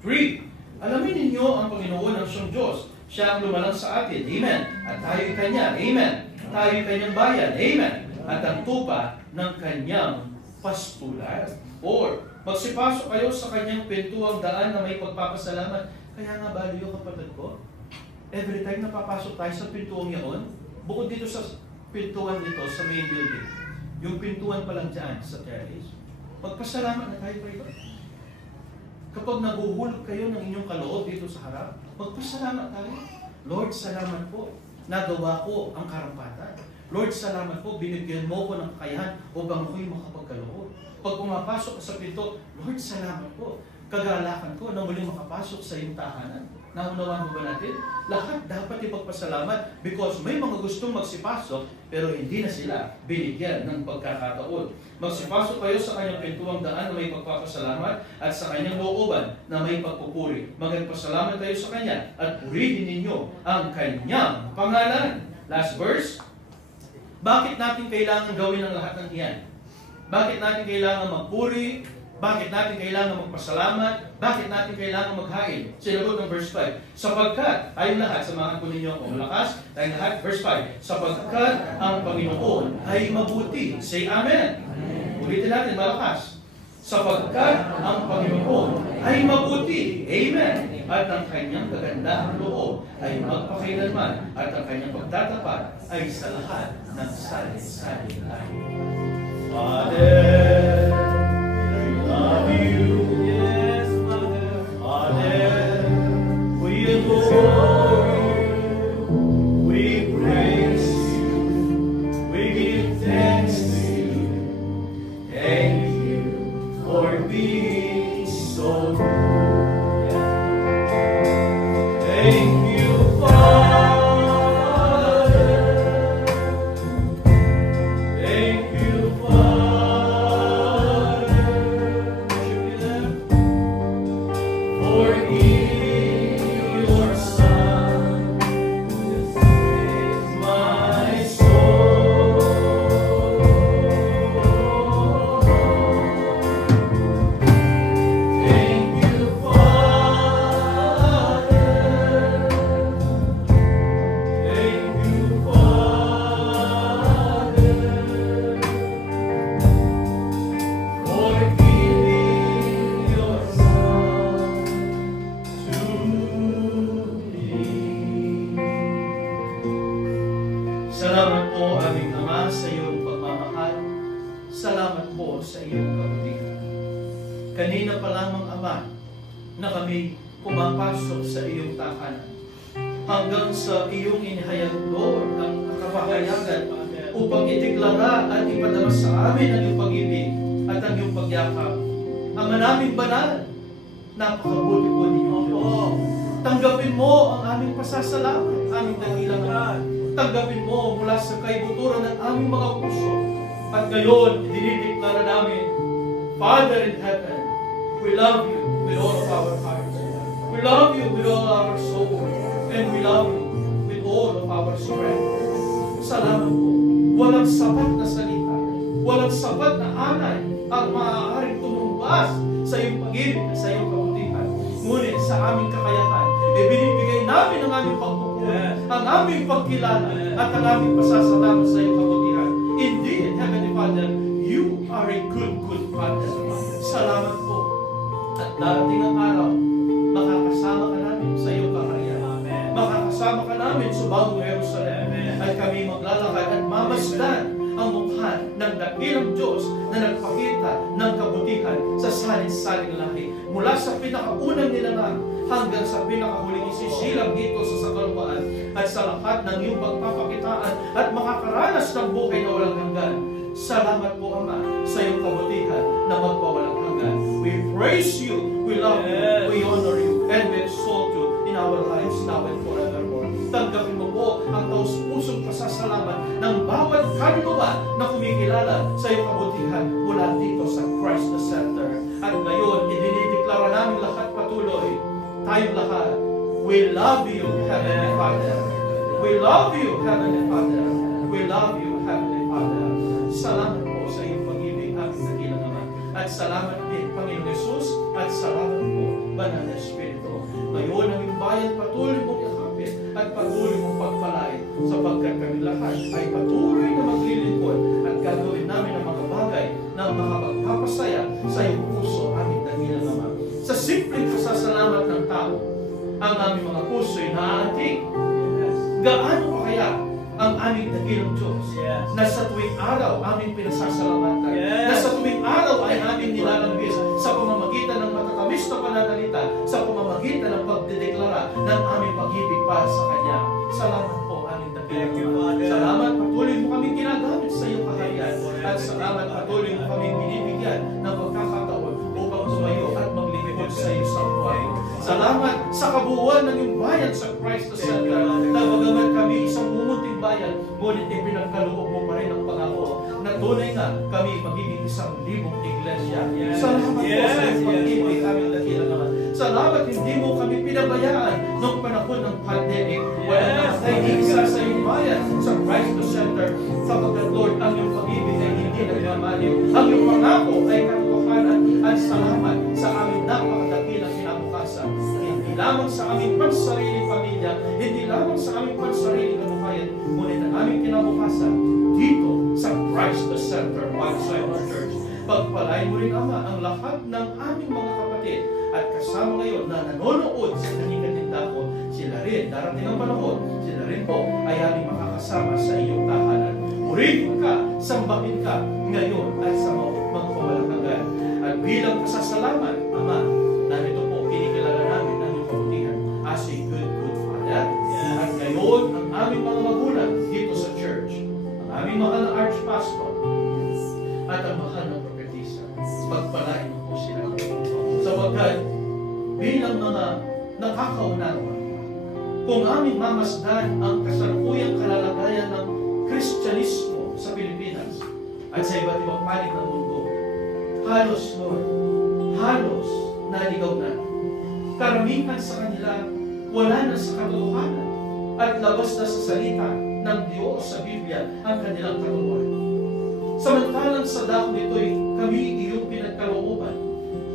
3. Alamin ninyo ang Panginoon ang siyang Diyos. Siya ang lumalang sa atin. Amen. At tayo'y Kanya. Amen. Tayo'y Kanyang bayan. Amen. At ang tupa ng Kanyang pastulan. 4. Magsipasok kayo sa Kanyang pintuang daan na may pagpapasalamat. Kaya nga baliw, kapatid ko, every time napapasok tayo sa pintuang yaon, bukod dito sa pintuan dito sa main building, yung pintuan pa lang dyan sa terrace, magpasalamat na tayo kayo. Kapag naguhulog kayo ng inyong kaloob dito sa harap, magpasalamat tayo. Lord, salamat po. Nagawa ko ang karampatan. Lord, salamat po. Binigyan mo ko ng kakayahan upang ako'y makapagkaloob. Pag pumapasok ka sa pinto, Lord, salamat po. Kagalakan ko na muling makapasok sa iyong tahanan. Naunawaan mo ba natin? Lahat dapat ipagpasalamat because may mga gustong magsipasok pero hindi na sila binigyan ng pagkakataon. Magsipasok kayo sa kanyang pintuang daan na may pagpapasalamat at sa kanyang looban na may pagpupuri. Magpasalamat kayo sa kanya at purihin ninyo ang kanyang pangalan. Last verse. Bakit natin kailangan gawin ang lahat ng iyan? Bakit natin kailangan magpuri? Bakit natin kailangan magpasalamat? Bakit natin kailangan maghain? Sinagot ng verse 5. Sapagkat, tayong lahat, samahan po ninyo ang malakas, tayong lahat, verse 5. Sapagkat ang Panginoon ay mabuti. Say Amen. Ulitin natin, malakas. Sapagkat ang Panginoon ay mabuti. Amen. At ang kanyang kagandahang loob ay magpakailanman at ang kanyang pagtatapat ay sa lahat ng salin-salin tayo. Father, love you, yes, Father. Father, we adore you, we praise you, we give thanks to you. Thank you for being so good. Thank you, Father. Thank you, Father. For in your Son is my soul. Thank you, Father. Thank you, Father, for giving your Son to me. Salamat po aming Ama sa iyong pagmamahal. Salamat po sa iyong kabutihan. Kanina pa lamang Ama na kami pumapasok sa iyong tahanan hanggang sa iyong inihayag, Lord, ang kapahayagan upang itiklara at ipadama sa amin ang iyong pag-ibig at ang iyong pagyakap. Ama naming banal, napakabuti po ninyo. Tanggapin mo ang aming pasasalamat, aming dakilangan. Tanggapin mo mula sa kaibuturan ng aming mga puso. At ngayon, dinideklara namin, Father in heaven, we love you with all of our hearts. We love you with all our soul. And we love you with all of our strength. Salamat po. Walang sapat na salita, walang sapat na anay ang maaaring tumumbas sa iyong pag-ibig at sa iyong kabutihan. Ngunit sa aming kakayahan, ibinibigay namin ang aming pagpupuri, ang aming pagkilala, at ang aming pasasalamat sa iyong kabutihan. Indeed, Heavenly Father, you are a good, good Father. Salamat po. At darating ang araw, makakasama ka namin sa iyong kaharian. Makakasama ka namin sa bagong Jerusalem. At kami maglalakad at mamasdan ang mukha ng dakilang Diyos na nagpakita ng kabutihan sa saling-saling lahi. Mula sa pinakaunang nilalang hanggang sa pinakahuling isisilang dito sa sakalupaan at sa lahat ng iyong pagpapakitaan at makakaranas ng buhay na walang hanggan. Salamat po, Ama, sa iyong kabutihan na magpawalang hanggan. We praise you, we love you, we honor you, and we exalt you in our lives now and forevermore. Tanggapin mo po ang taus-pusong pasasalamat ng bawat kaluluwa na kumikilala sa iyong kabutihan mula dito sa Christ the Center. At ngayon, idinideklara namin lahat patuloy, tayong lahat, we love you, Heavenly Father. We love you, Heavenly Father. We love you, Heavenly Father. Salamat po sa iyong pag-ibig, aming dakilang Ama. At salamat din, Panginoon Jesus, at salamat po, Banal na Espiritu. Ngayon, ang iyong bayan patuloy mong yakapin at patuloy mong pagpalain sapagkat kami lahat ay patuloy na maglilingkod at gagawin namin ang mga bagay na makapagpapasaya sa iyong puso, aming dakilang Ama. Sa simpleng pasasalamat ng tao, ang aming mga puso ay naaantig. Gaano pa kaya ang aming dakilang Diyos na sa tuwing araw aming pinasasalamatan, na sa tuwing araw ay aming nilalambis sa pamamagitan ng matatamis na pananalita, sa pamamagitan ng pagdedeklara ng aming pag-ibig para sa Kanya. Salamat po, aming dakilang Ama. Salamat, patuloy mo kaming ginagamit sa iyong kaharian, at salamat, patuloy mo kaming binibigyan ng pagkakataon upang tumayo at maglingkod sa iyong santuario. Salamat sa kabuuan ng iyong bayan sa Christ the Center, na bagaman kami isang mumunting bayan, ngunit ipinagkaloob mo pa rin ang pangako na tunay nga kami magiging 1,000 iglesia. Salamat po sa iyong pag-ibig, aming dakilang Ama. Salamat, hindi mo kami pinabayaan noong panahon ng pandemic. Wala namatay ni isa sa iyong bayan sa Christ the Center, sapagkat Lord, ang iyong pag-ibig ay hindi nagmamaliw. Ang iyong pangako ay katotohanan, at salamat sa aming napakadakilang kinabukasan. Hindi lamang sa aming pansariling pamilya, hindi lamang sa aming pansariling kabuhayan, ngunit ang aming kinabukasan dito sa Christ the Center, One Simon Church. Pagpalain mo rin, Ama, ang lahat ng aming mga kapatid at kasama ngayon na nanonood sa kanilang ko, sila rin, darating ang panahon, sila rin po ay aming makakasama sa iyong tahanan. Purihin ka, sambahin ka ngayon at sa magpawalang hanggan. At bilang pasasalamat, Ama, narito po, kinikilala namin ang iyong kabutihan as a good, good Father. At ngayon, ang aming mga magulang dito sa church, ang aming mahal na Archpastor, at ang mahal na propetisa, pagpalain mo po sila. Sapagkat bilang mga nakakaunawa, kung aming mamasdan ang kasalukuyang kalalagayan ng Kristyanismo sa Pilipinas at sa iba't ibang panig ng mundo, halos, Lord, halos naligaw na. Karamihan sa kanila wala na sa katotohanan at labas na sa salita ng Diyos sa Biblia ang kanilang katuluan. Samantalang sa dahon nito'y kami iyong pinagkalooban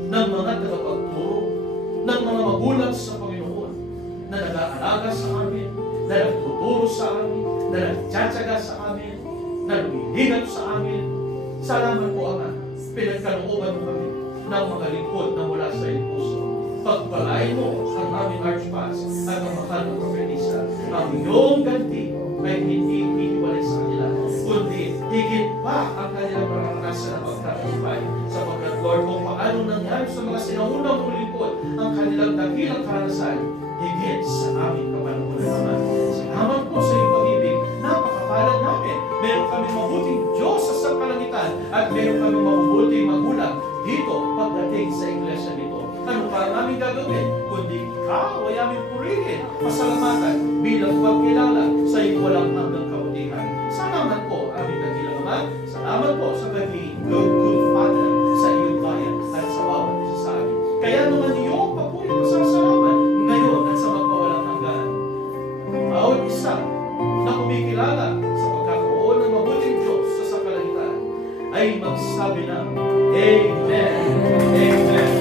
ng mga tagapagturo, ng mga magulang sa Panginoon na nag-aalaga sa amin, na nagtuturo sa amin, na nagtsatsaga sa amin, na lumilingap sa amin. Salamat po, Ama, pinagkalooban mo kami ng mga lingkod na mula sa iyong puso. Pagpalain mo ang aming Archpastor at ang mahal na propetisa. Ang iyong ganti ay hindi hihiwalay sa kanila, kundi higit pa ang kanilang maranasan na pagtatagumpay. Sapagkat, Lord, kung paano nangyari sa mga sinaunang lingkod ang kanilang dakilang karanasan, higit sa aming kapanahonan naman. Salamat po sa iyong pag-ibig. Napakapalad namin. Meron kami mabuting Diyos sa kalangitan at meron kami mabuting magulang dito pagdating sa iglesia nito. Ano pa ang aming gagawin? Kundi ikaw ay aming purihin, pasalamatan bilang pagkilala sa iyong walang hanggang kabutihan. Salamat po, aming dakilang Ama. Salamat po sa pagiging good, good Father sa iyong bayan at sa bawat isa sa amin. Kaya naman iyong papuri pasasalamat ngayon at sa magpawalang hanggan. Bawat isa na kumikilala sa pagkakaroon ng mabuting Diyos sa sakalangitan ay magsabi na, Amen. Amen. Amen.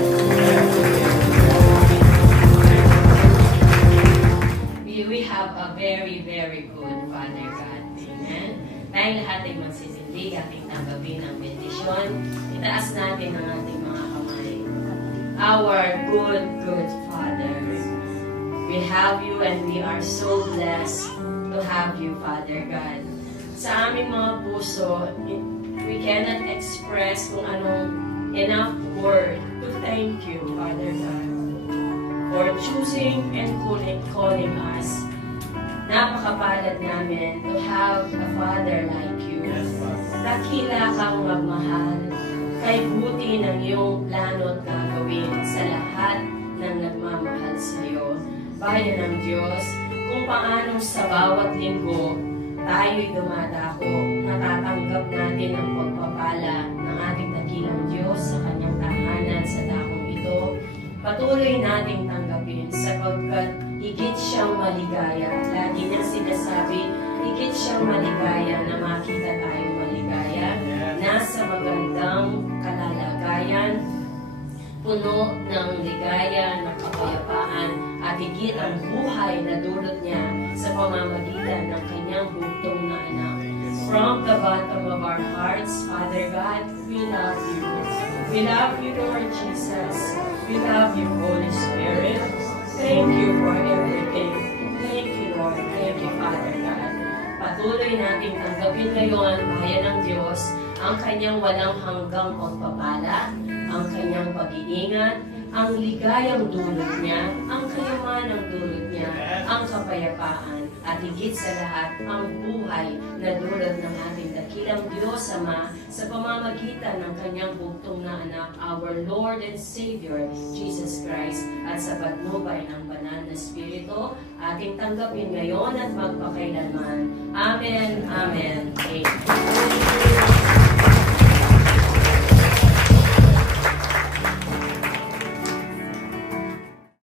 a very, very good Father God. Amen. Tayong lahat ay magsisindig, ating tanggapin ang bendisyon. Itaas natin ang ating mga kamay. Our good, good Father. We have you and we are so blessed to have you, Father God. Sa aming mga puso, we cannot express kung anong enough word to thank you, Father God, for choosing and calling us. Napakapalad namin to have a Father like you. Dakila kang magmahal, kay buti ng iyong plano at gagawin sa lahat ng nagmamahal sa iyo. Bayan ng Diyos, kung paano sa bawat linggo tayo'y dumadako, natatanggap natin ang pagpapala ng ating dakilang Diyos sa kanyang tahanan sa dakong ito. Patuloy nating tanggapin sapagkat higit siyang maligaya. Lagi niyang sinasabi, higit siyang maligaya na makita tayong maligaya. Nasa magandang kalalagayan, puno ng ligaya, ng kapayapaan, at higit ang buhay na dulot niya sa pamamagitan ng kanyang bugtong na anak. From the bottom of our hearts, Father God, we love you. We love you, Lord Jesus. We love you, Holy Spirit. Thank you for everything. Thank you, Lord. Thank you, Father God. Patuloy nating tanggapin ngayon, bayan ng Diyos, ang kanyang walang hanggang pagpapala, ang kanyang pag-iingat, ang ligayang dulot niya, ang kayamanang dulot niya, ang kapayapaan, at higit sa lahat, ang buhay na dulot ng ating dakilang Diyos Ama sa pamamagitan ng kanyang bugtong na anak, our Lord and Savior, Jesus Christ, at sa patnubay ng banal na Espiritu, ating tanggapin ngayon at magpakailanman. Amen. Amen.